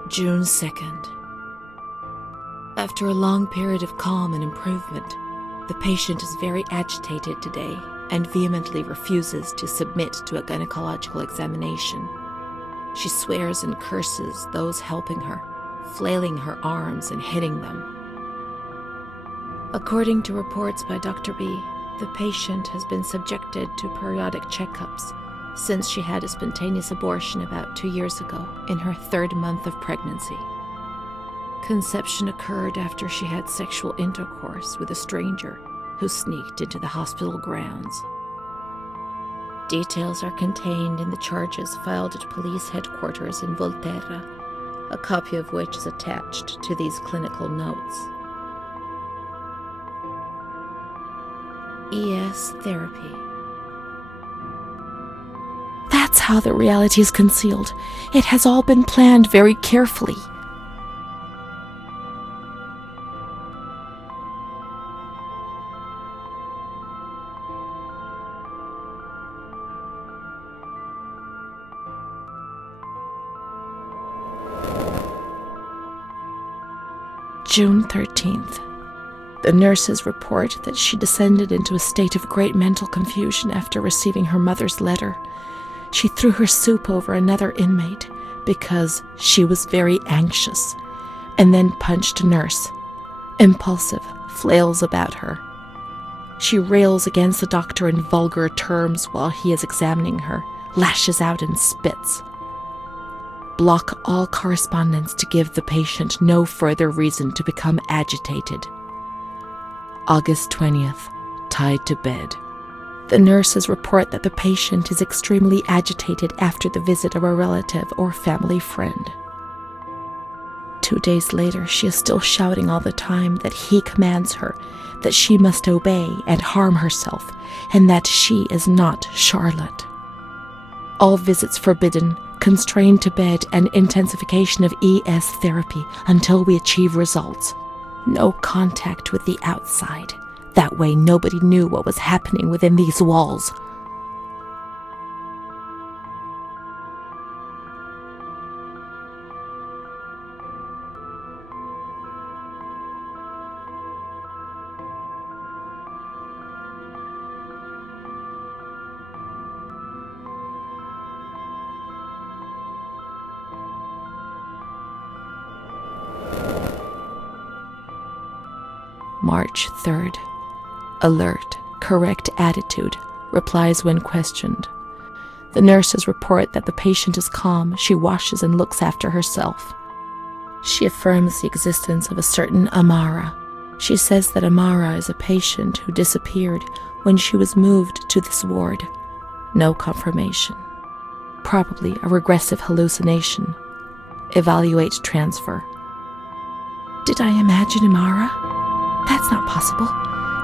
June 2nd. After a long period of calm and improvement, the patient is very agitated today and vehemently refuses to submit to a gynecological examination. She swears and curses those helping her, flailing her arms and hitting them. According to reports by Dr. B, the patient has been subjected to periodic checkups since she had a spontaneous abortion about 2 years ago in her 3rd month of pregnancy. Conception occurred after she had sexual intercourse with a stranger who sneaked into the hospital grounds. Details are contained in the charges filed at police headquarters in Volterra, a copy of which is attached to these clinical notes. ES therapy. That's how the reality is concealed. It has all been planned very carefully. June 13th. The nurses report that she descended into a state of great mental confusion after receiving her mother's letter. She threw her soup over another inmate because she was very anxious, and then punched a nurse. Impulsive, flails about her. She rails against the doctor in vulgar terms while he is examining her, lashes out and spits. Block all correspondence to give the patient no further reason to become agitated. August 20th, tied to bed. The nurses report that the patient is extremely agitated after the visit of a relative or family friend. 2 days later, she is still shouting all the time that he commands her, that she must obey and harm herself, and that she is not Charlotte. All visits forbidden, constrained to bed, and intensification of ES therapy until we achieve results. No contact with the outside. That way nobody knew what was happening within these walls. March 3rd. Alert, correct attitude, replies when questioned. The nurses report that the patient is calm, she washes and looks after herself. She affirms the existence of a certain Amara. She says that Amara is a patient who disappeared when she was moved to this ward. No confirmation. Probably a regressive hallucination. Evaluate transfer. Did I imagine Amara? That's not possible.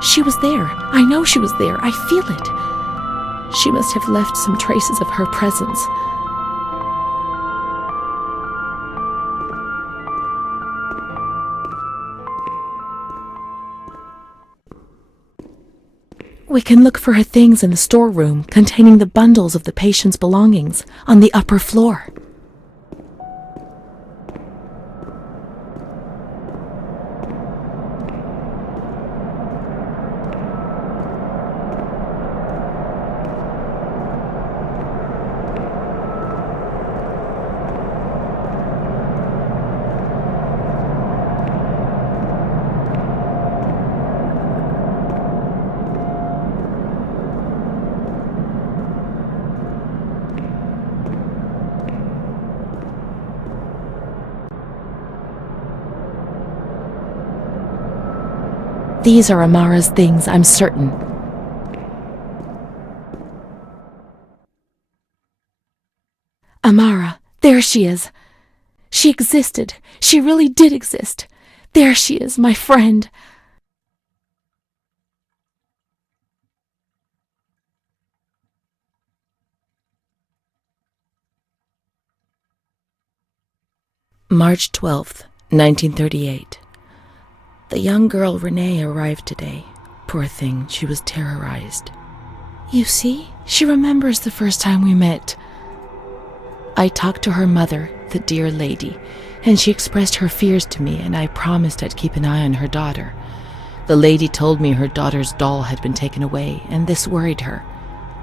She was there. I know she was there. I feel it. She must have left some traces of her presence. We can look for her things in the storeroom containing the bundles of the patient's belongings on the upper floor. These are Amara's things, I'm certain. Amara, there she is. She existed. She really did exist. There she is, my friend. March 12th, 1938. The young girl Renee arrived today. Poor thing, she was terrorized. You see, she remembers the first time we met. I talked to her mother, the dear lady, and she expressed her fears to me, and I promised I'd keep an eye on her daughter. The lady told me her daughter's doll had been taken away, and this worried her,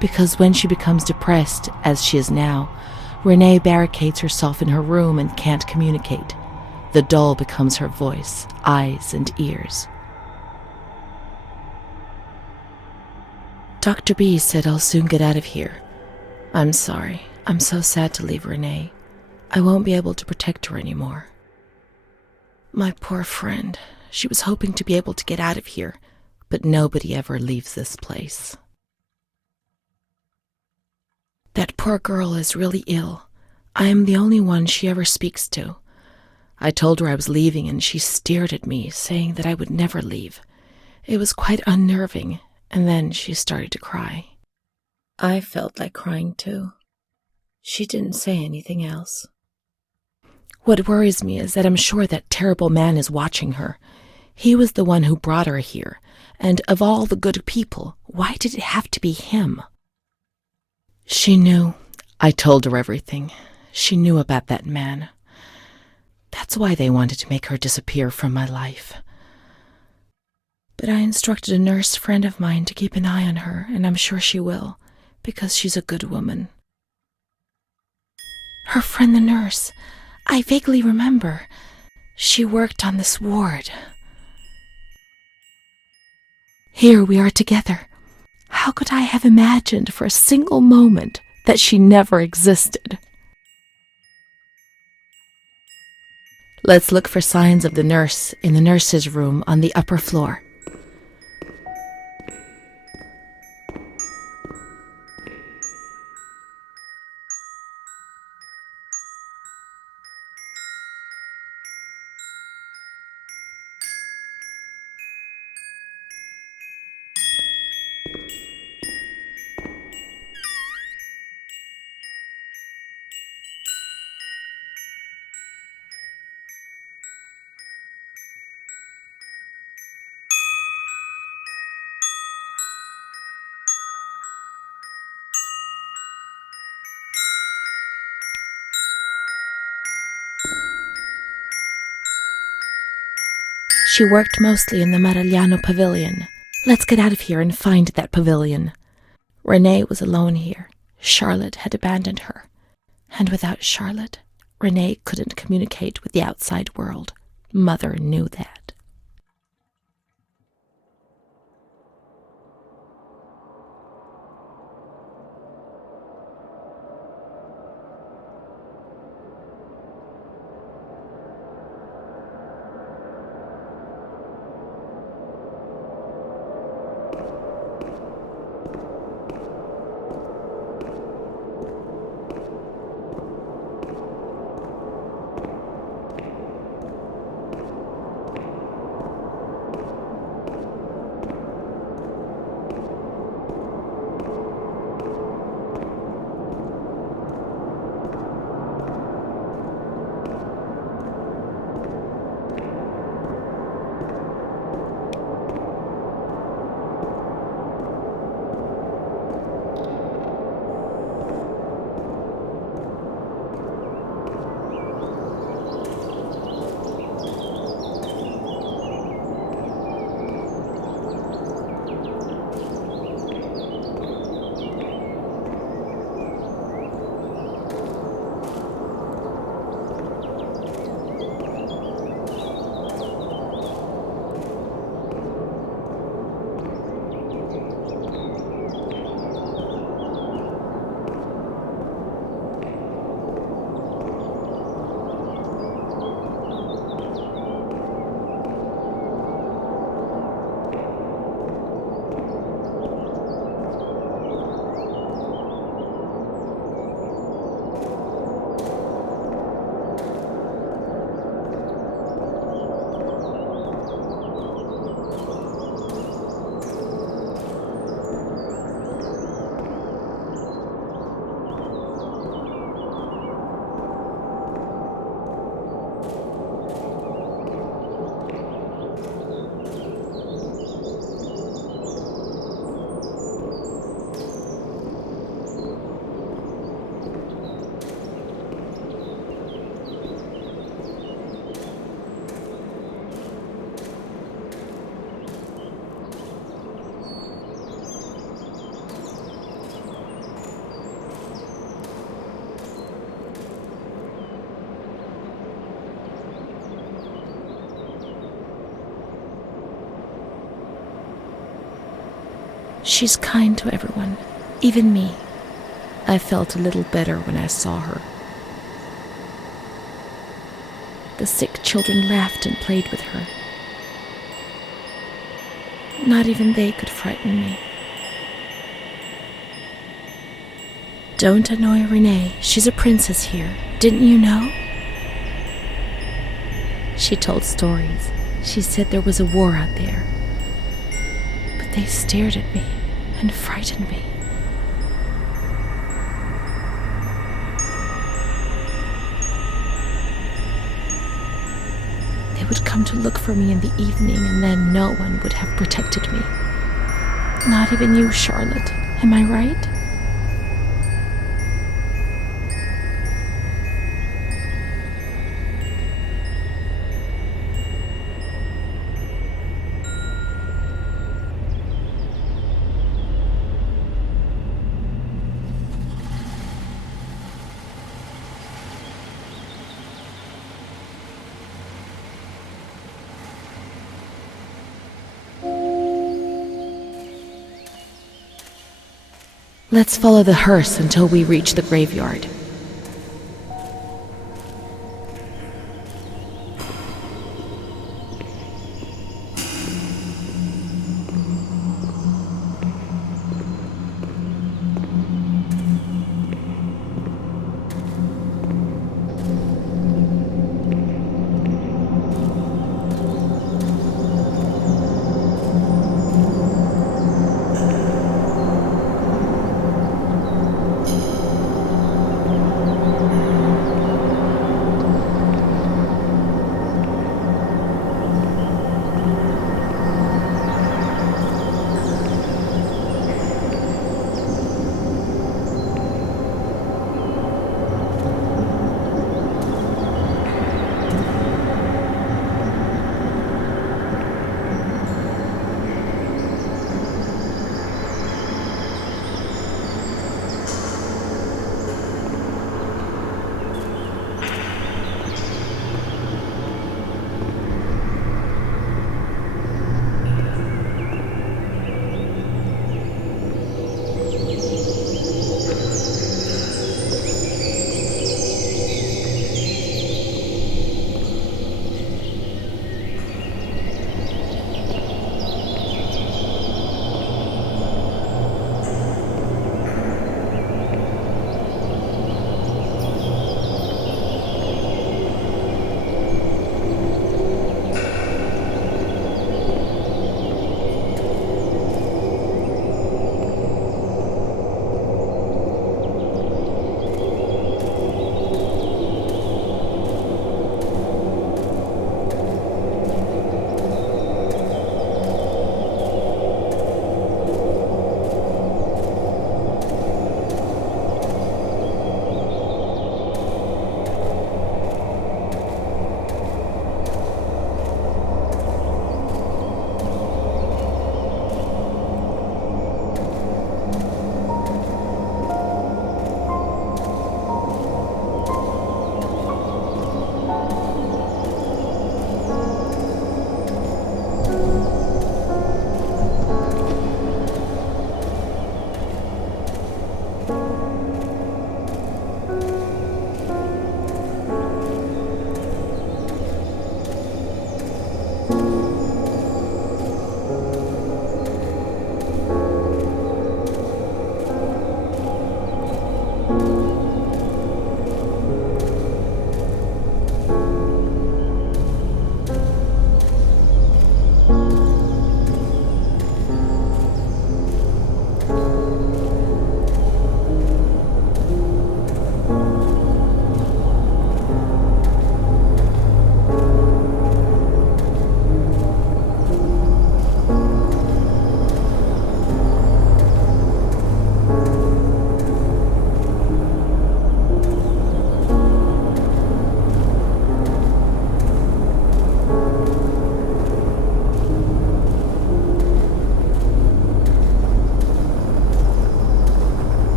because when she becomes depressed, as she is now, Renee barricades herself in her room and can't communicate. The doll becomes her voice, eyes, and ears. Dr. B said I'll soon get out of here. I'm sorry. I'm so sad to leave Renee. I won't be able to protect her anymore. My poor friend. She was hoping to be able to get out of here, but nobody ever leaves this place. That poor girl is really ill. I am the only one she ever speaks to. I told her I was leaving, and she stared at me, saying that I would never leave. It was quite unnerving, and then she started to cry. I felt like crying too. She didn't say anything else. What worries me is that I'm sure that terrible man is watching her. He was the one who brought her here, and of all the good people, why did it have to be him? She knew. I told her everything. She knew about that man. That's why they wanted to make her disappear from my life. But I instructed a nurse friend of mine to keep an eye on her, and I'm sure she will, because she's a good woman. Her friend the nurse. I vaguely remember. She worked on this ward. Here we are together. How could I have imagined for a single moment that she never existed? Let's look for signs of the nurse in the nurse's room on the upper floor. She worked mostly in the Marigliano pavilion. Let's get out of here and find that pavilion. Renee was alone here. Charlotte had abandoned her. And without Charlotte, Renee couldn't communicate with the outside world. Mother knew that. She's kind to everyone, even me. I felt a little better when I saw her. The sick children laughed and played with her. Not even they could frighten me. Don't annoy Renee. She's a princess here. Didn't you know? She told stories. She said there was a war out there. But they stared at me and frightened me. They would come to look for me in the evening, and then no one would have protected me. Not even you, Charlotte. Am I right? Let's follow the hearse until we reach the graveyard.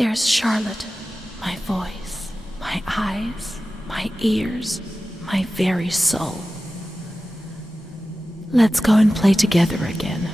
There's Charlotte, my voice, my eyes, my ears, my very soul. Let's go and play together again.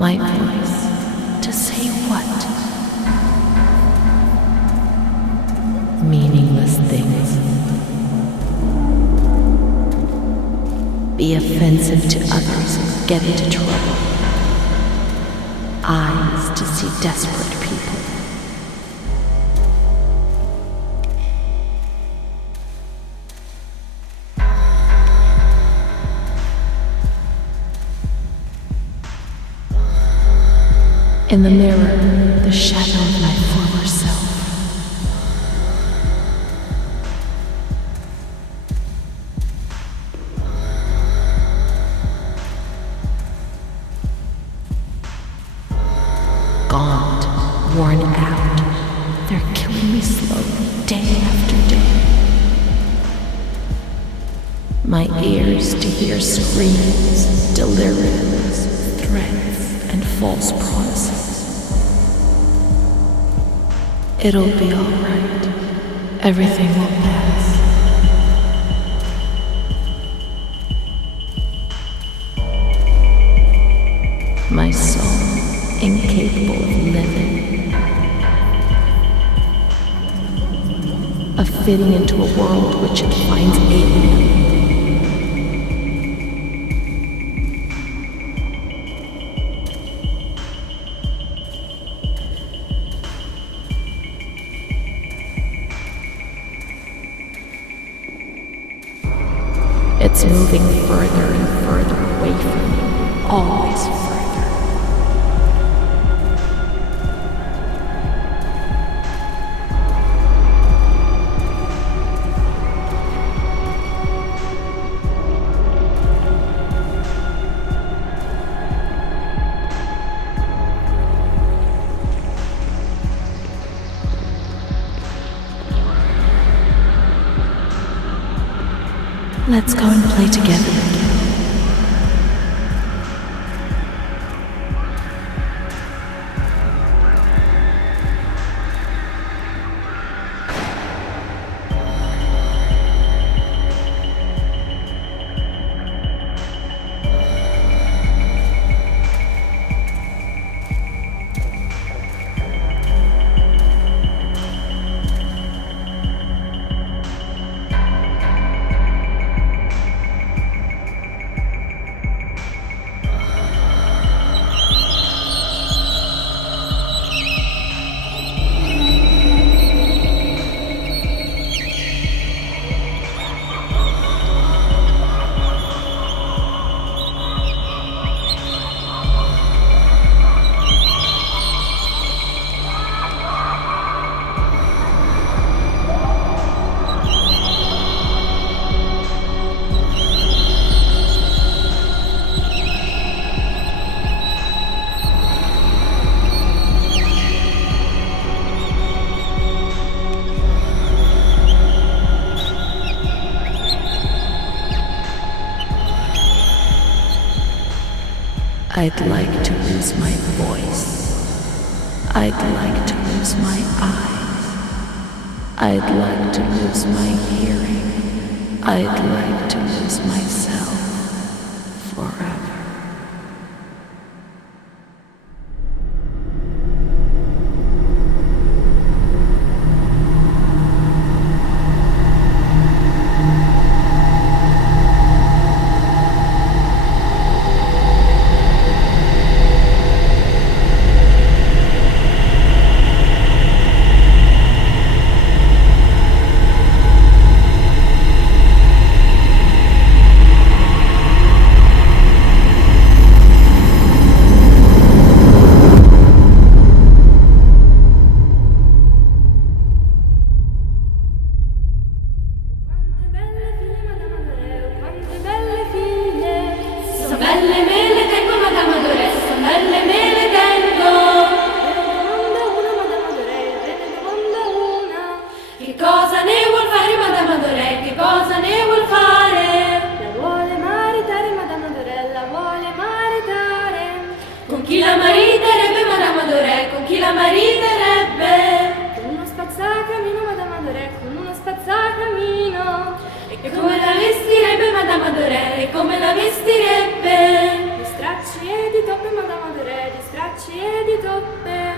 My voice to say what? Meaningless things. Be offensive to others and get into trouble. Eyes to see desperate people. In the mirror, the shadow of my former self. Gaunt, worn out, they're killing me slowly, day after day. My ears to hear screams, deliriums, threats, and false promises. It'll be all right. Everything will pass. My soul, incapable of living, of fitting into a world which it finds alien. It's moving further and further away from me, always further. Let's go and play together again. I'd like to lose my voice. I'd like to lose my eyes. I'd like to lose my hearing. I'd like to lose myself forever. Chi la mariterebbe, Madame Adoré? Con chi la mariterebbe? Con uno spazzacamino, Madame Adoré, con uno spazzacamino. E come la vestirebbe, Madame Adoré? E come la vestirebbe? Di stracci e di toppe, Madame Adoré, di ghiacci e di toppe.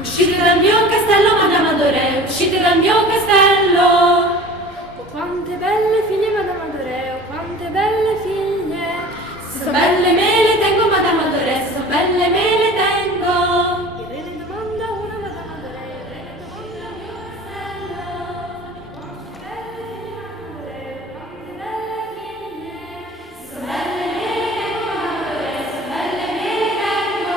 Uscite dal mio castello, Madame Adoré, uscite dal mio castello. Oh, quante belle figlie, Madame Adoré, oh, quante belle figlie. Se sono belle me le tengo, Madame Adoré, se sono belle me le tengo. Il re ne domanda una, Madame Adoré, il re ne domanda al mio castello. Quante belle figlie, Madame Adoré, quante belle figlie. Se sono belle me le tengo, Madame Adoré, se sono belle me le tengo.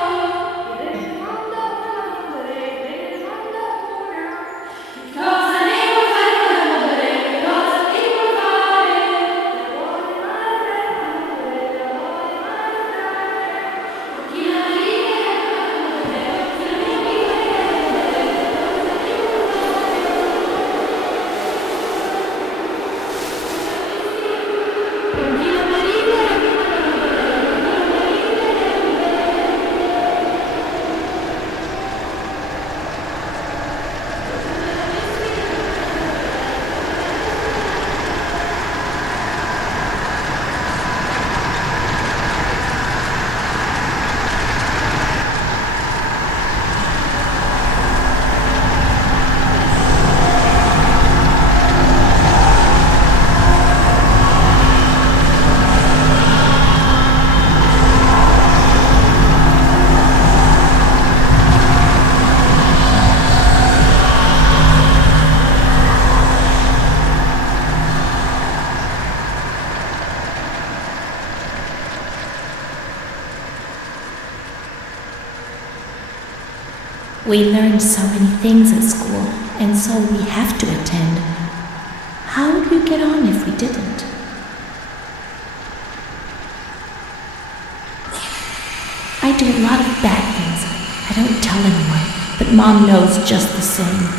Il re ne domanda una, Madame Adoré, il re ne domanda una. Cosa ne vuoi fare, Madame Adoré, che cosa ti vuoi fare? La vuole mai Madame Adoré, la vuole mai chi la riga è Madame Adoré, chi la mia amica è Madame Adoré, cosa ti vuoi fare? Chi la mariga è Madame We learn so many things at school, and so we have to attend. How would we get on if we didn't? I do a lot of bad things. I don't tell anyone, but Mom knows just the same.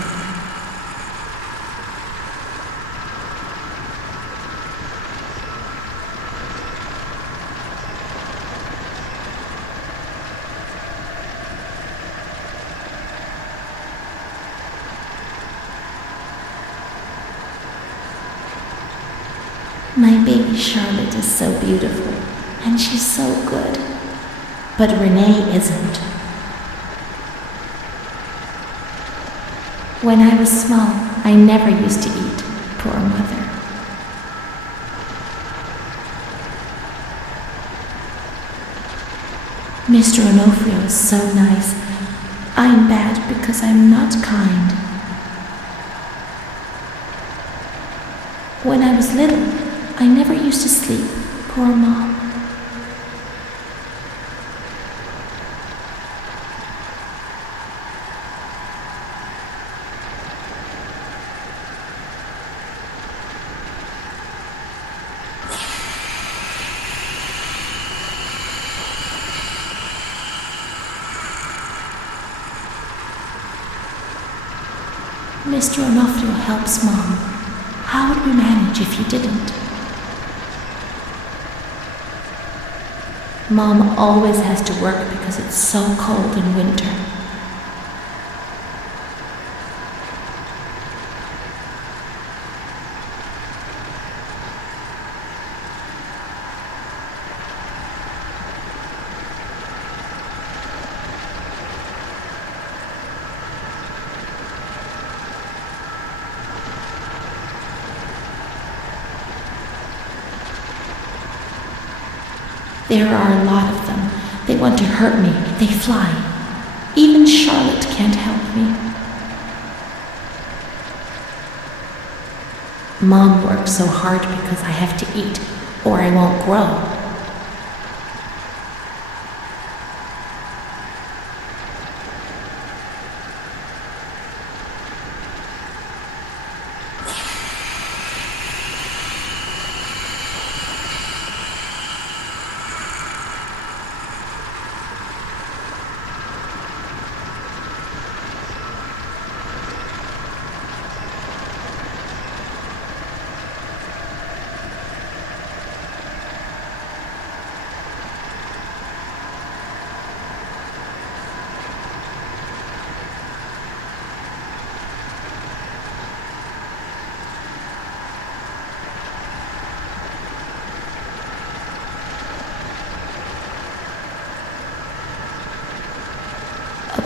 My baby Charlotte is so beautiful, and she's so good. But Renee isn't. When I was small, I never used to eat. Poor mother. Mr. Onofrio is so nice. I'm bad because I'm not kind. When I was little, I never used to sleep. Poor Mom. Mr. Onofrio helps Mom. How would we manage if he didn't? Mom always has to work because it's so cold in winter. There are a lot of them. They want to hurt me. They fly. Even Charlotte can't help me. Mom works so hard because I have to eat, or I won't grow.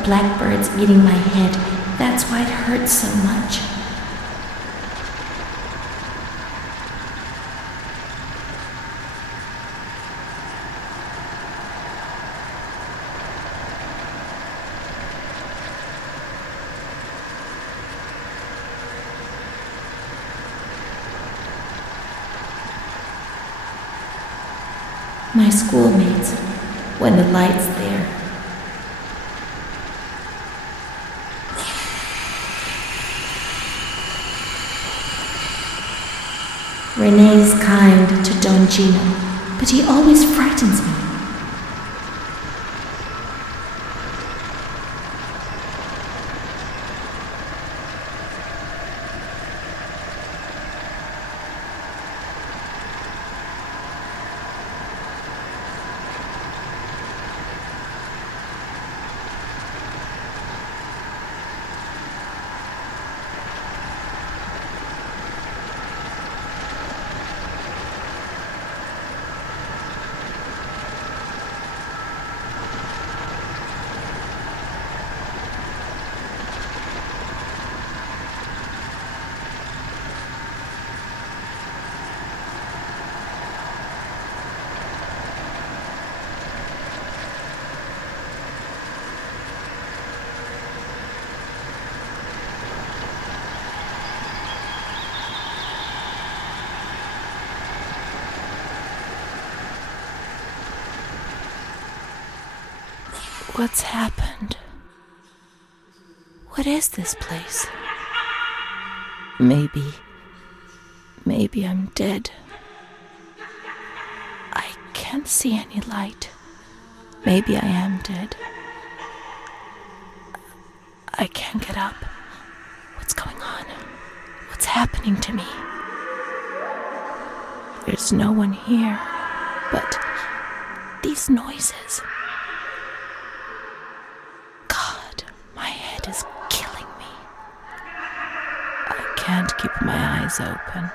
blackbirds eating my head. That's why it hurts so much. My schoolmates, when the light's there. Renee's kind to Don Gino, but he always frightens me. What's happened? What is this place? Maybe I'm dead. I can't see any light. Maybe I am dead. I can't get up. What's going on? What's happening to me? There's no one here, but these noises. God, my head is killing me. I can't keep my eyes open.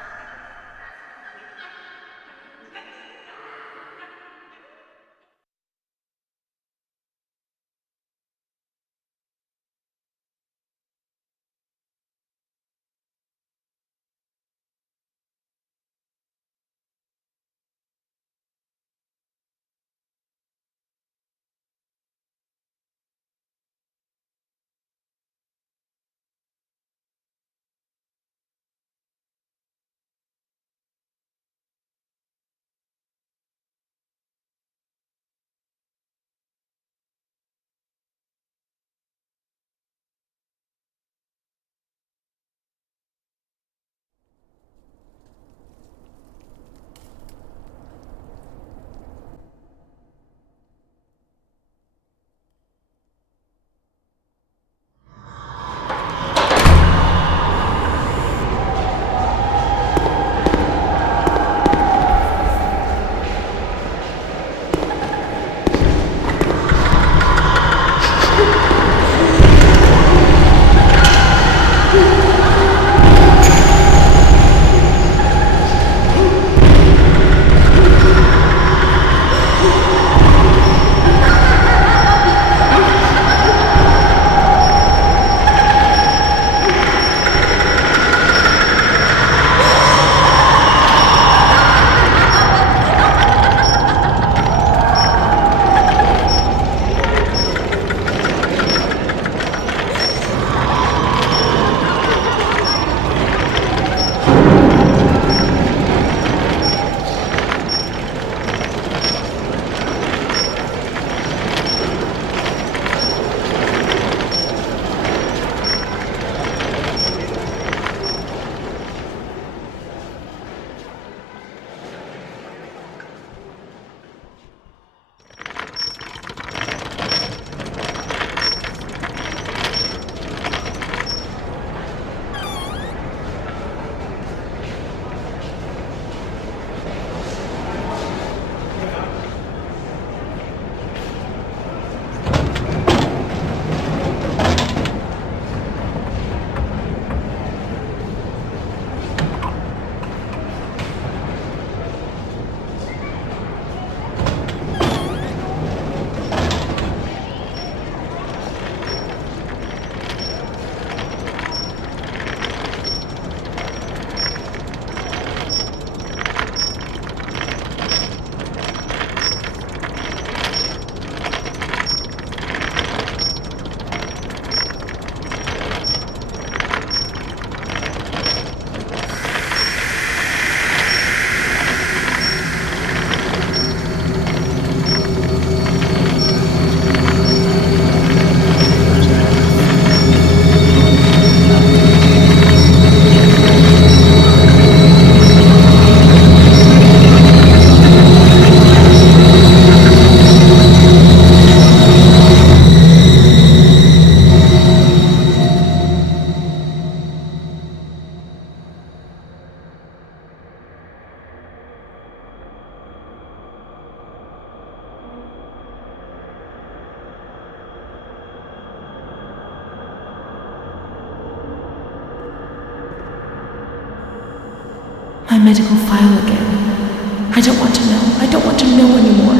medical file again. I don't want to know. I don't want to know anymore.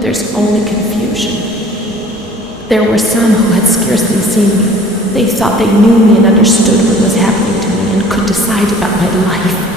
There's only confusion. There were some who had scarcely seen me. They thought they knew me and understood what was happening to me and could decide about my life.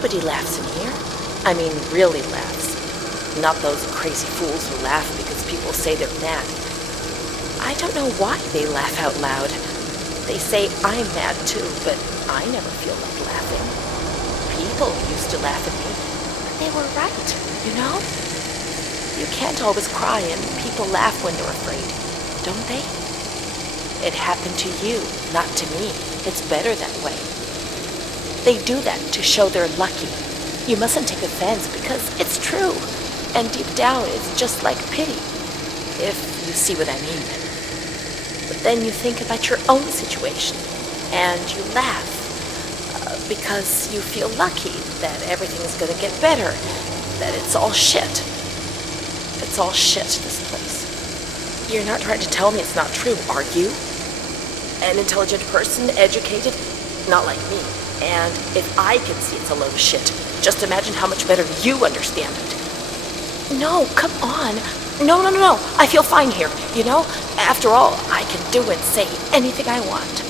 Nobody laughs in here. I mean, really laughs. Not those crazy fools who laugh because people say they're mad. I don't know why they laugh out loud. They say I'm mad too, but I never feel like laughing. People used to laugh at me, but they were right, you know? You can't always cry and people laugh when they're afraid, don't they? It happened to you, not to me. It's better that way. They do that to show they're lucky. You mustn't take offense because it's true. And deep down, it's just like pity, if you see what I mean. But then you think about your own situation, and you laugh, because you feel lucky that everything's gonna get better, that it's all shit. It's all shit, this place. You're not trying to tell me it's not true, are you? An intelligent person, educated, not like me. And if I can see it's a load of shit, just imagine how much better you understand it. No, come on. No. I feel fine here, you know? After all, I can do and say anything I want.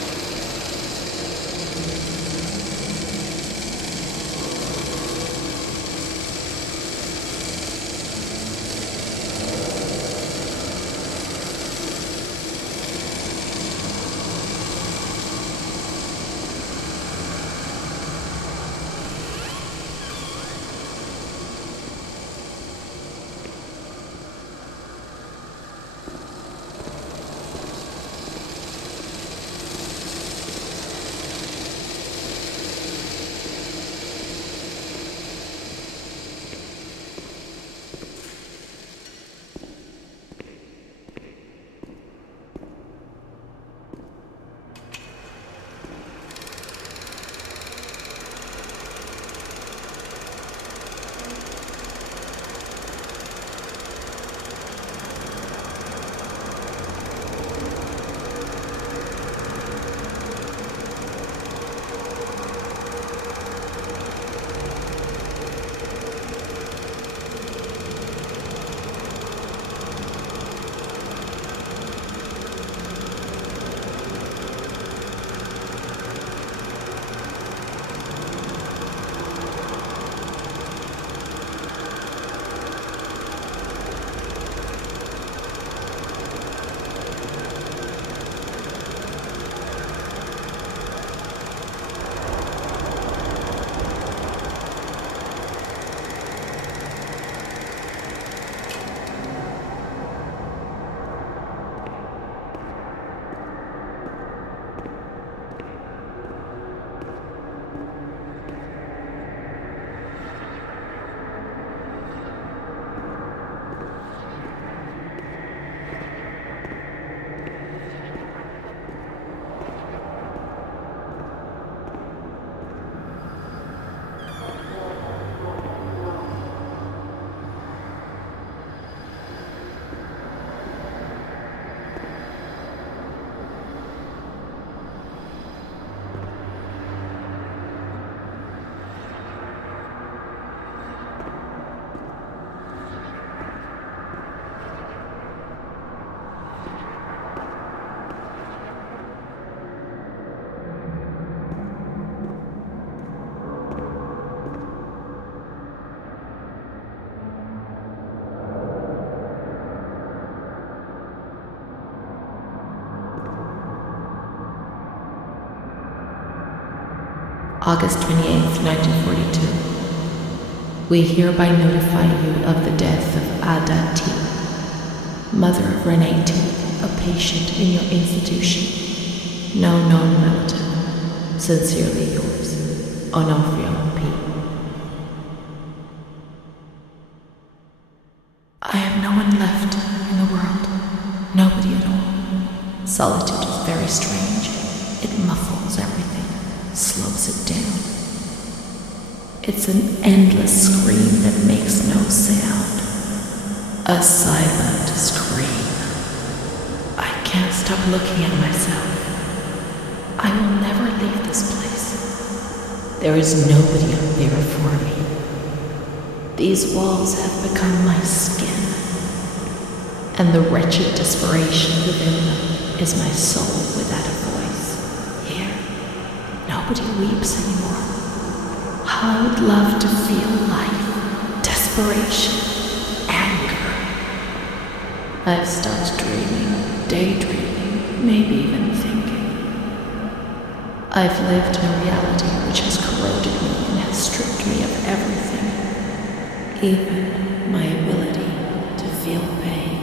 August 28th, 1942. We hereby notify you of the death of Ada T., mother of Renee T., a patient in your institution. No known relative. Sincerely yours, Onofrio P. I have no one left in the world. Nobody at all. Solitude is very strange. It muffles everything, slows it down. It's an endless scream that makes no sound. A silent scream. I can't stop looking at myself. I will never leave this place. There is nobody up there for me. These walls have become my skin, and the wretched desperation within them is my soul without a voice. Here, nobody weeps anymore. I would love to feel life, desperation, anger. I've stopped dreaming, daydreaming, maybe even thinking. I've lived in a reality which has corroded me and has stripped me of everything, even my ability to feel pain.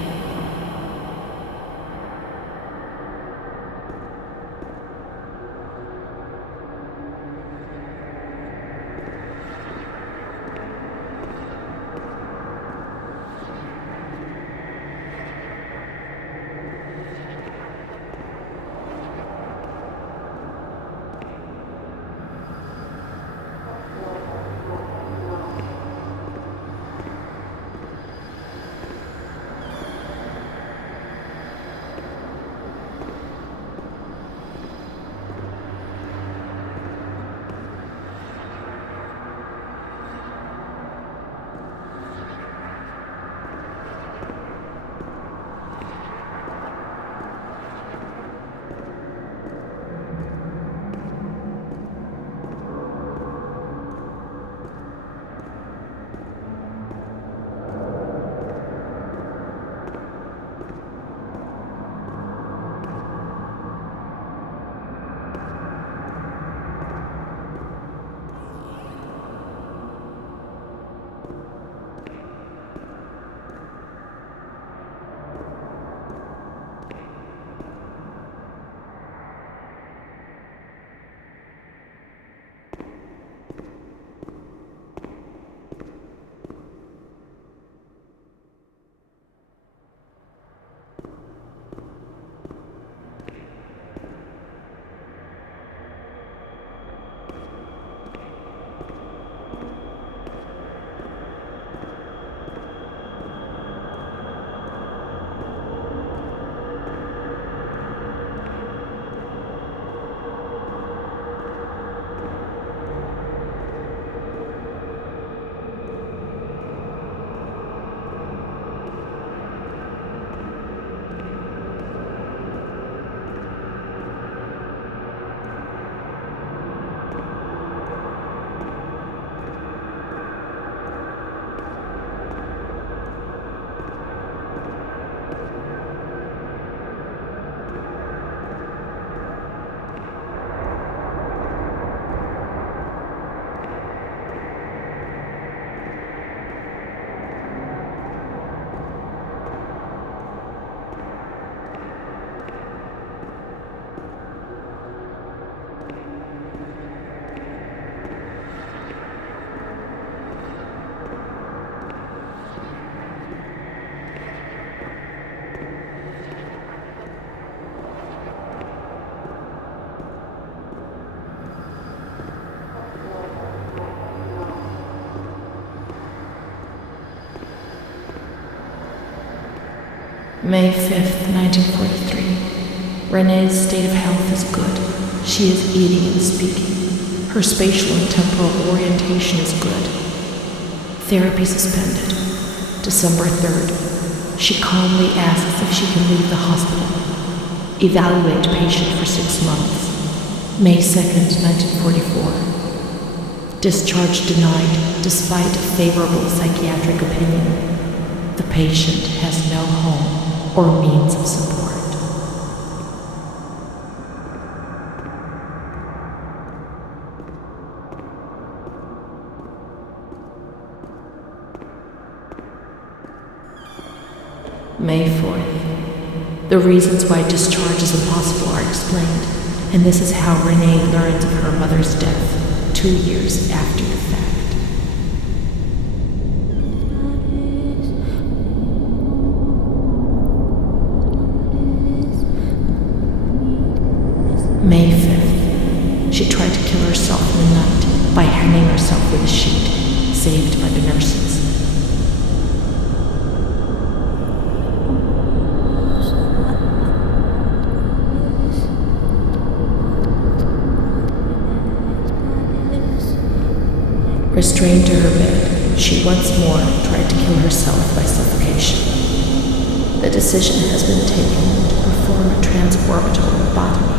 May 5th, 1943. Renee's state of health is good. She is eating and speaking. Her spatial and temporal orientation is good. Therapy suspended. December 3rd. She calmly asks if she can leave the hospital. Evaluate patient for 6 months. May 2nd, 1944. Discharge denied despite a favorable psychiatric opinion. The patient has no home or means of support. May 4th. The reasons why discharge is impossible are explained, and this is how Renee learns of her mother's death 2 years after the fact. May 5th. She tried to kill herself in the night by hanging herself with a sheet, saved by the nurses. Restrained to her bed, she once more tried to kill herself by suffocation. The decision has been taken to perform a transorbital lobotomy.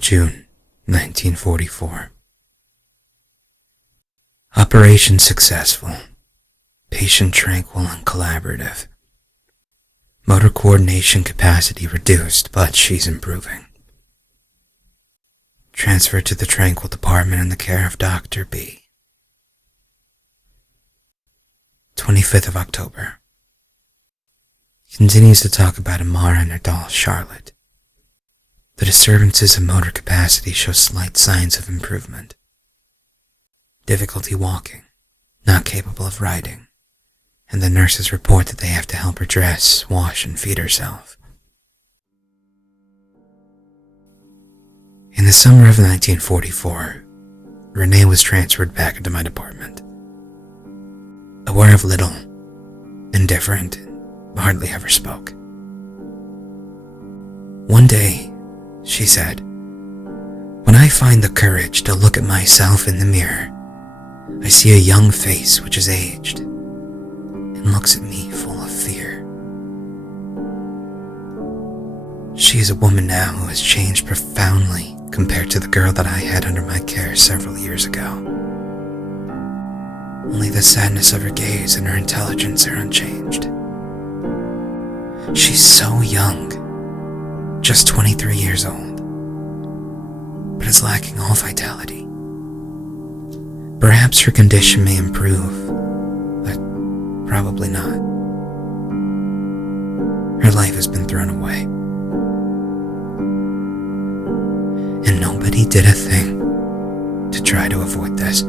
June 1944. Operation successful. Patient tranquil and collaborative. Motor coordination capacity reduced, but she's improving. Transferred to the Tranquil department in the care of Dr. B. 25th of October. Continues to talk about Amara and her doll, Charlotte. The disturbances of motor capacity show slight signs of improvement. Difficulty walking, not capable of riding, and the nurses report that they have to help her dress, wash, and feed herself. In the summer of 1944, Renee was transferred back into my department. Aware of little, indifferent, hardly ever spoke. One day, she said, "When I find the courage to look at myself in the mirror, I see a young face which is aged and looks at me full of fear." She is a woman now who has changed profoundly compared to the girl that I had under my care several years ago. Only the sadness of her gaze and her intelligence are unchanged. She's so young, just 23 years old, but is lacking all vitality. Perhaps her condition may improve, but probably not. Her life has been thrown away, and nobody did a thing to try to avoid this.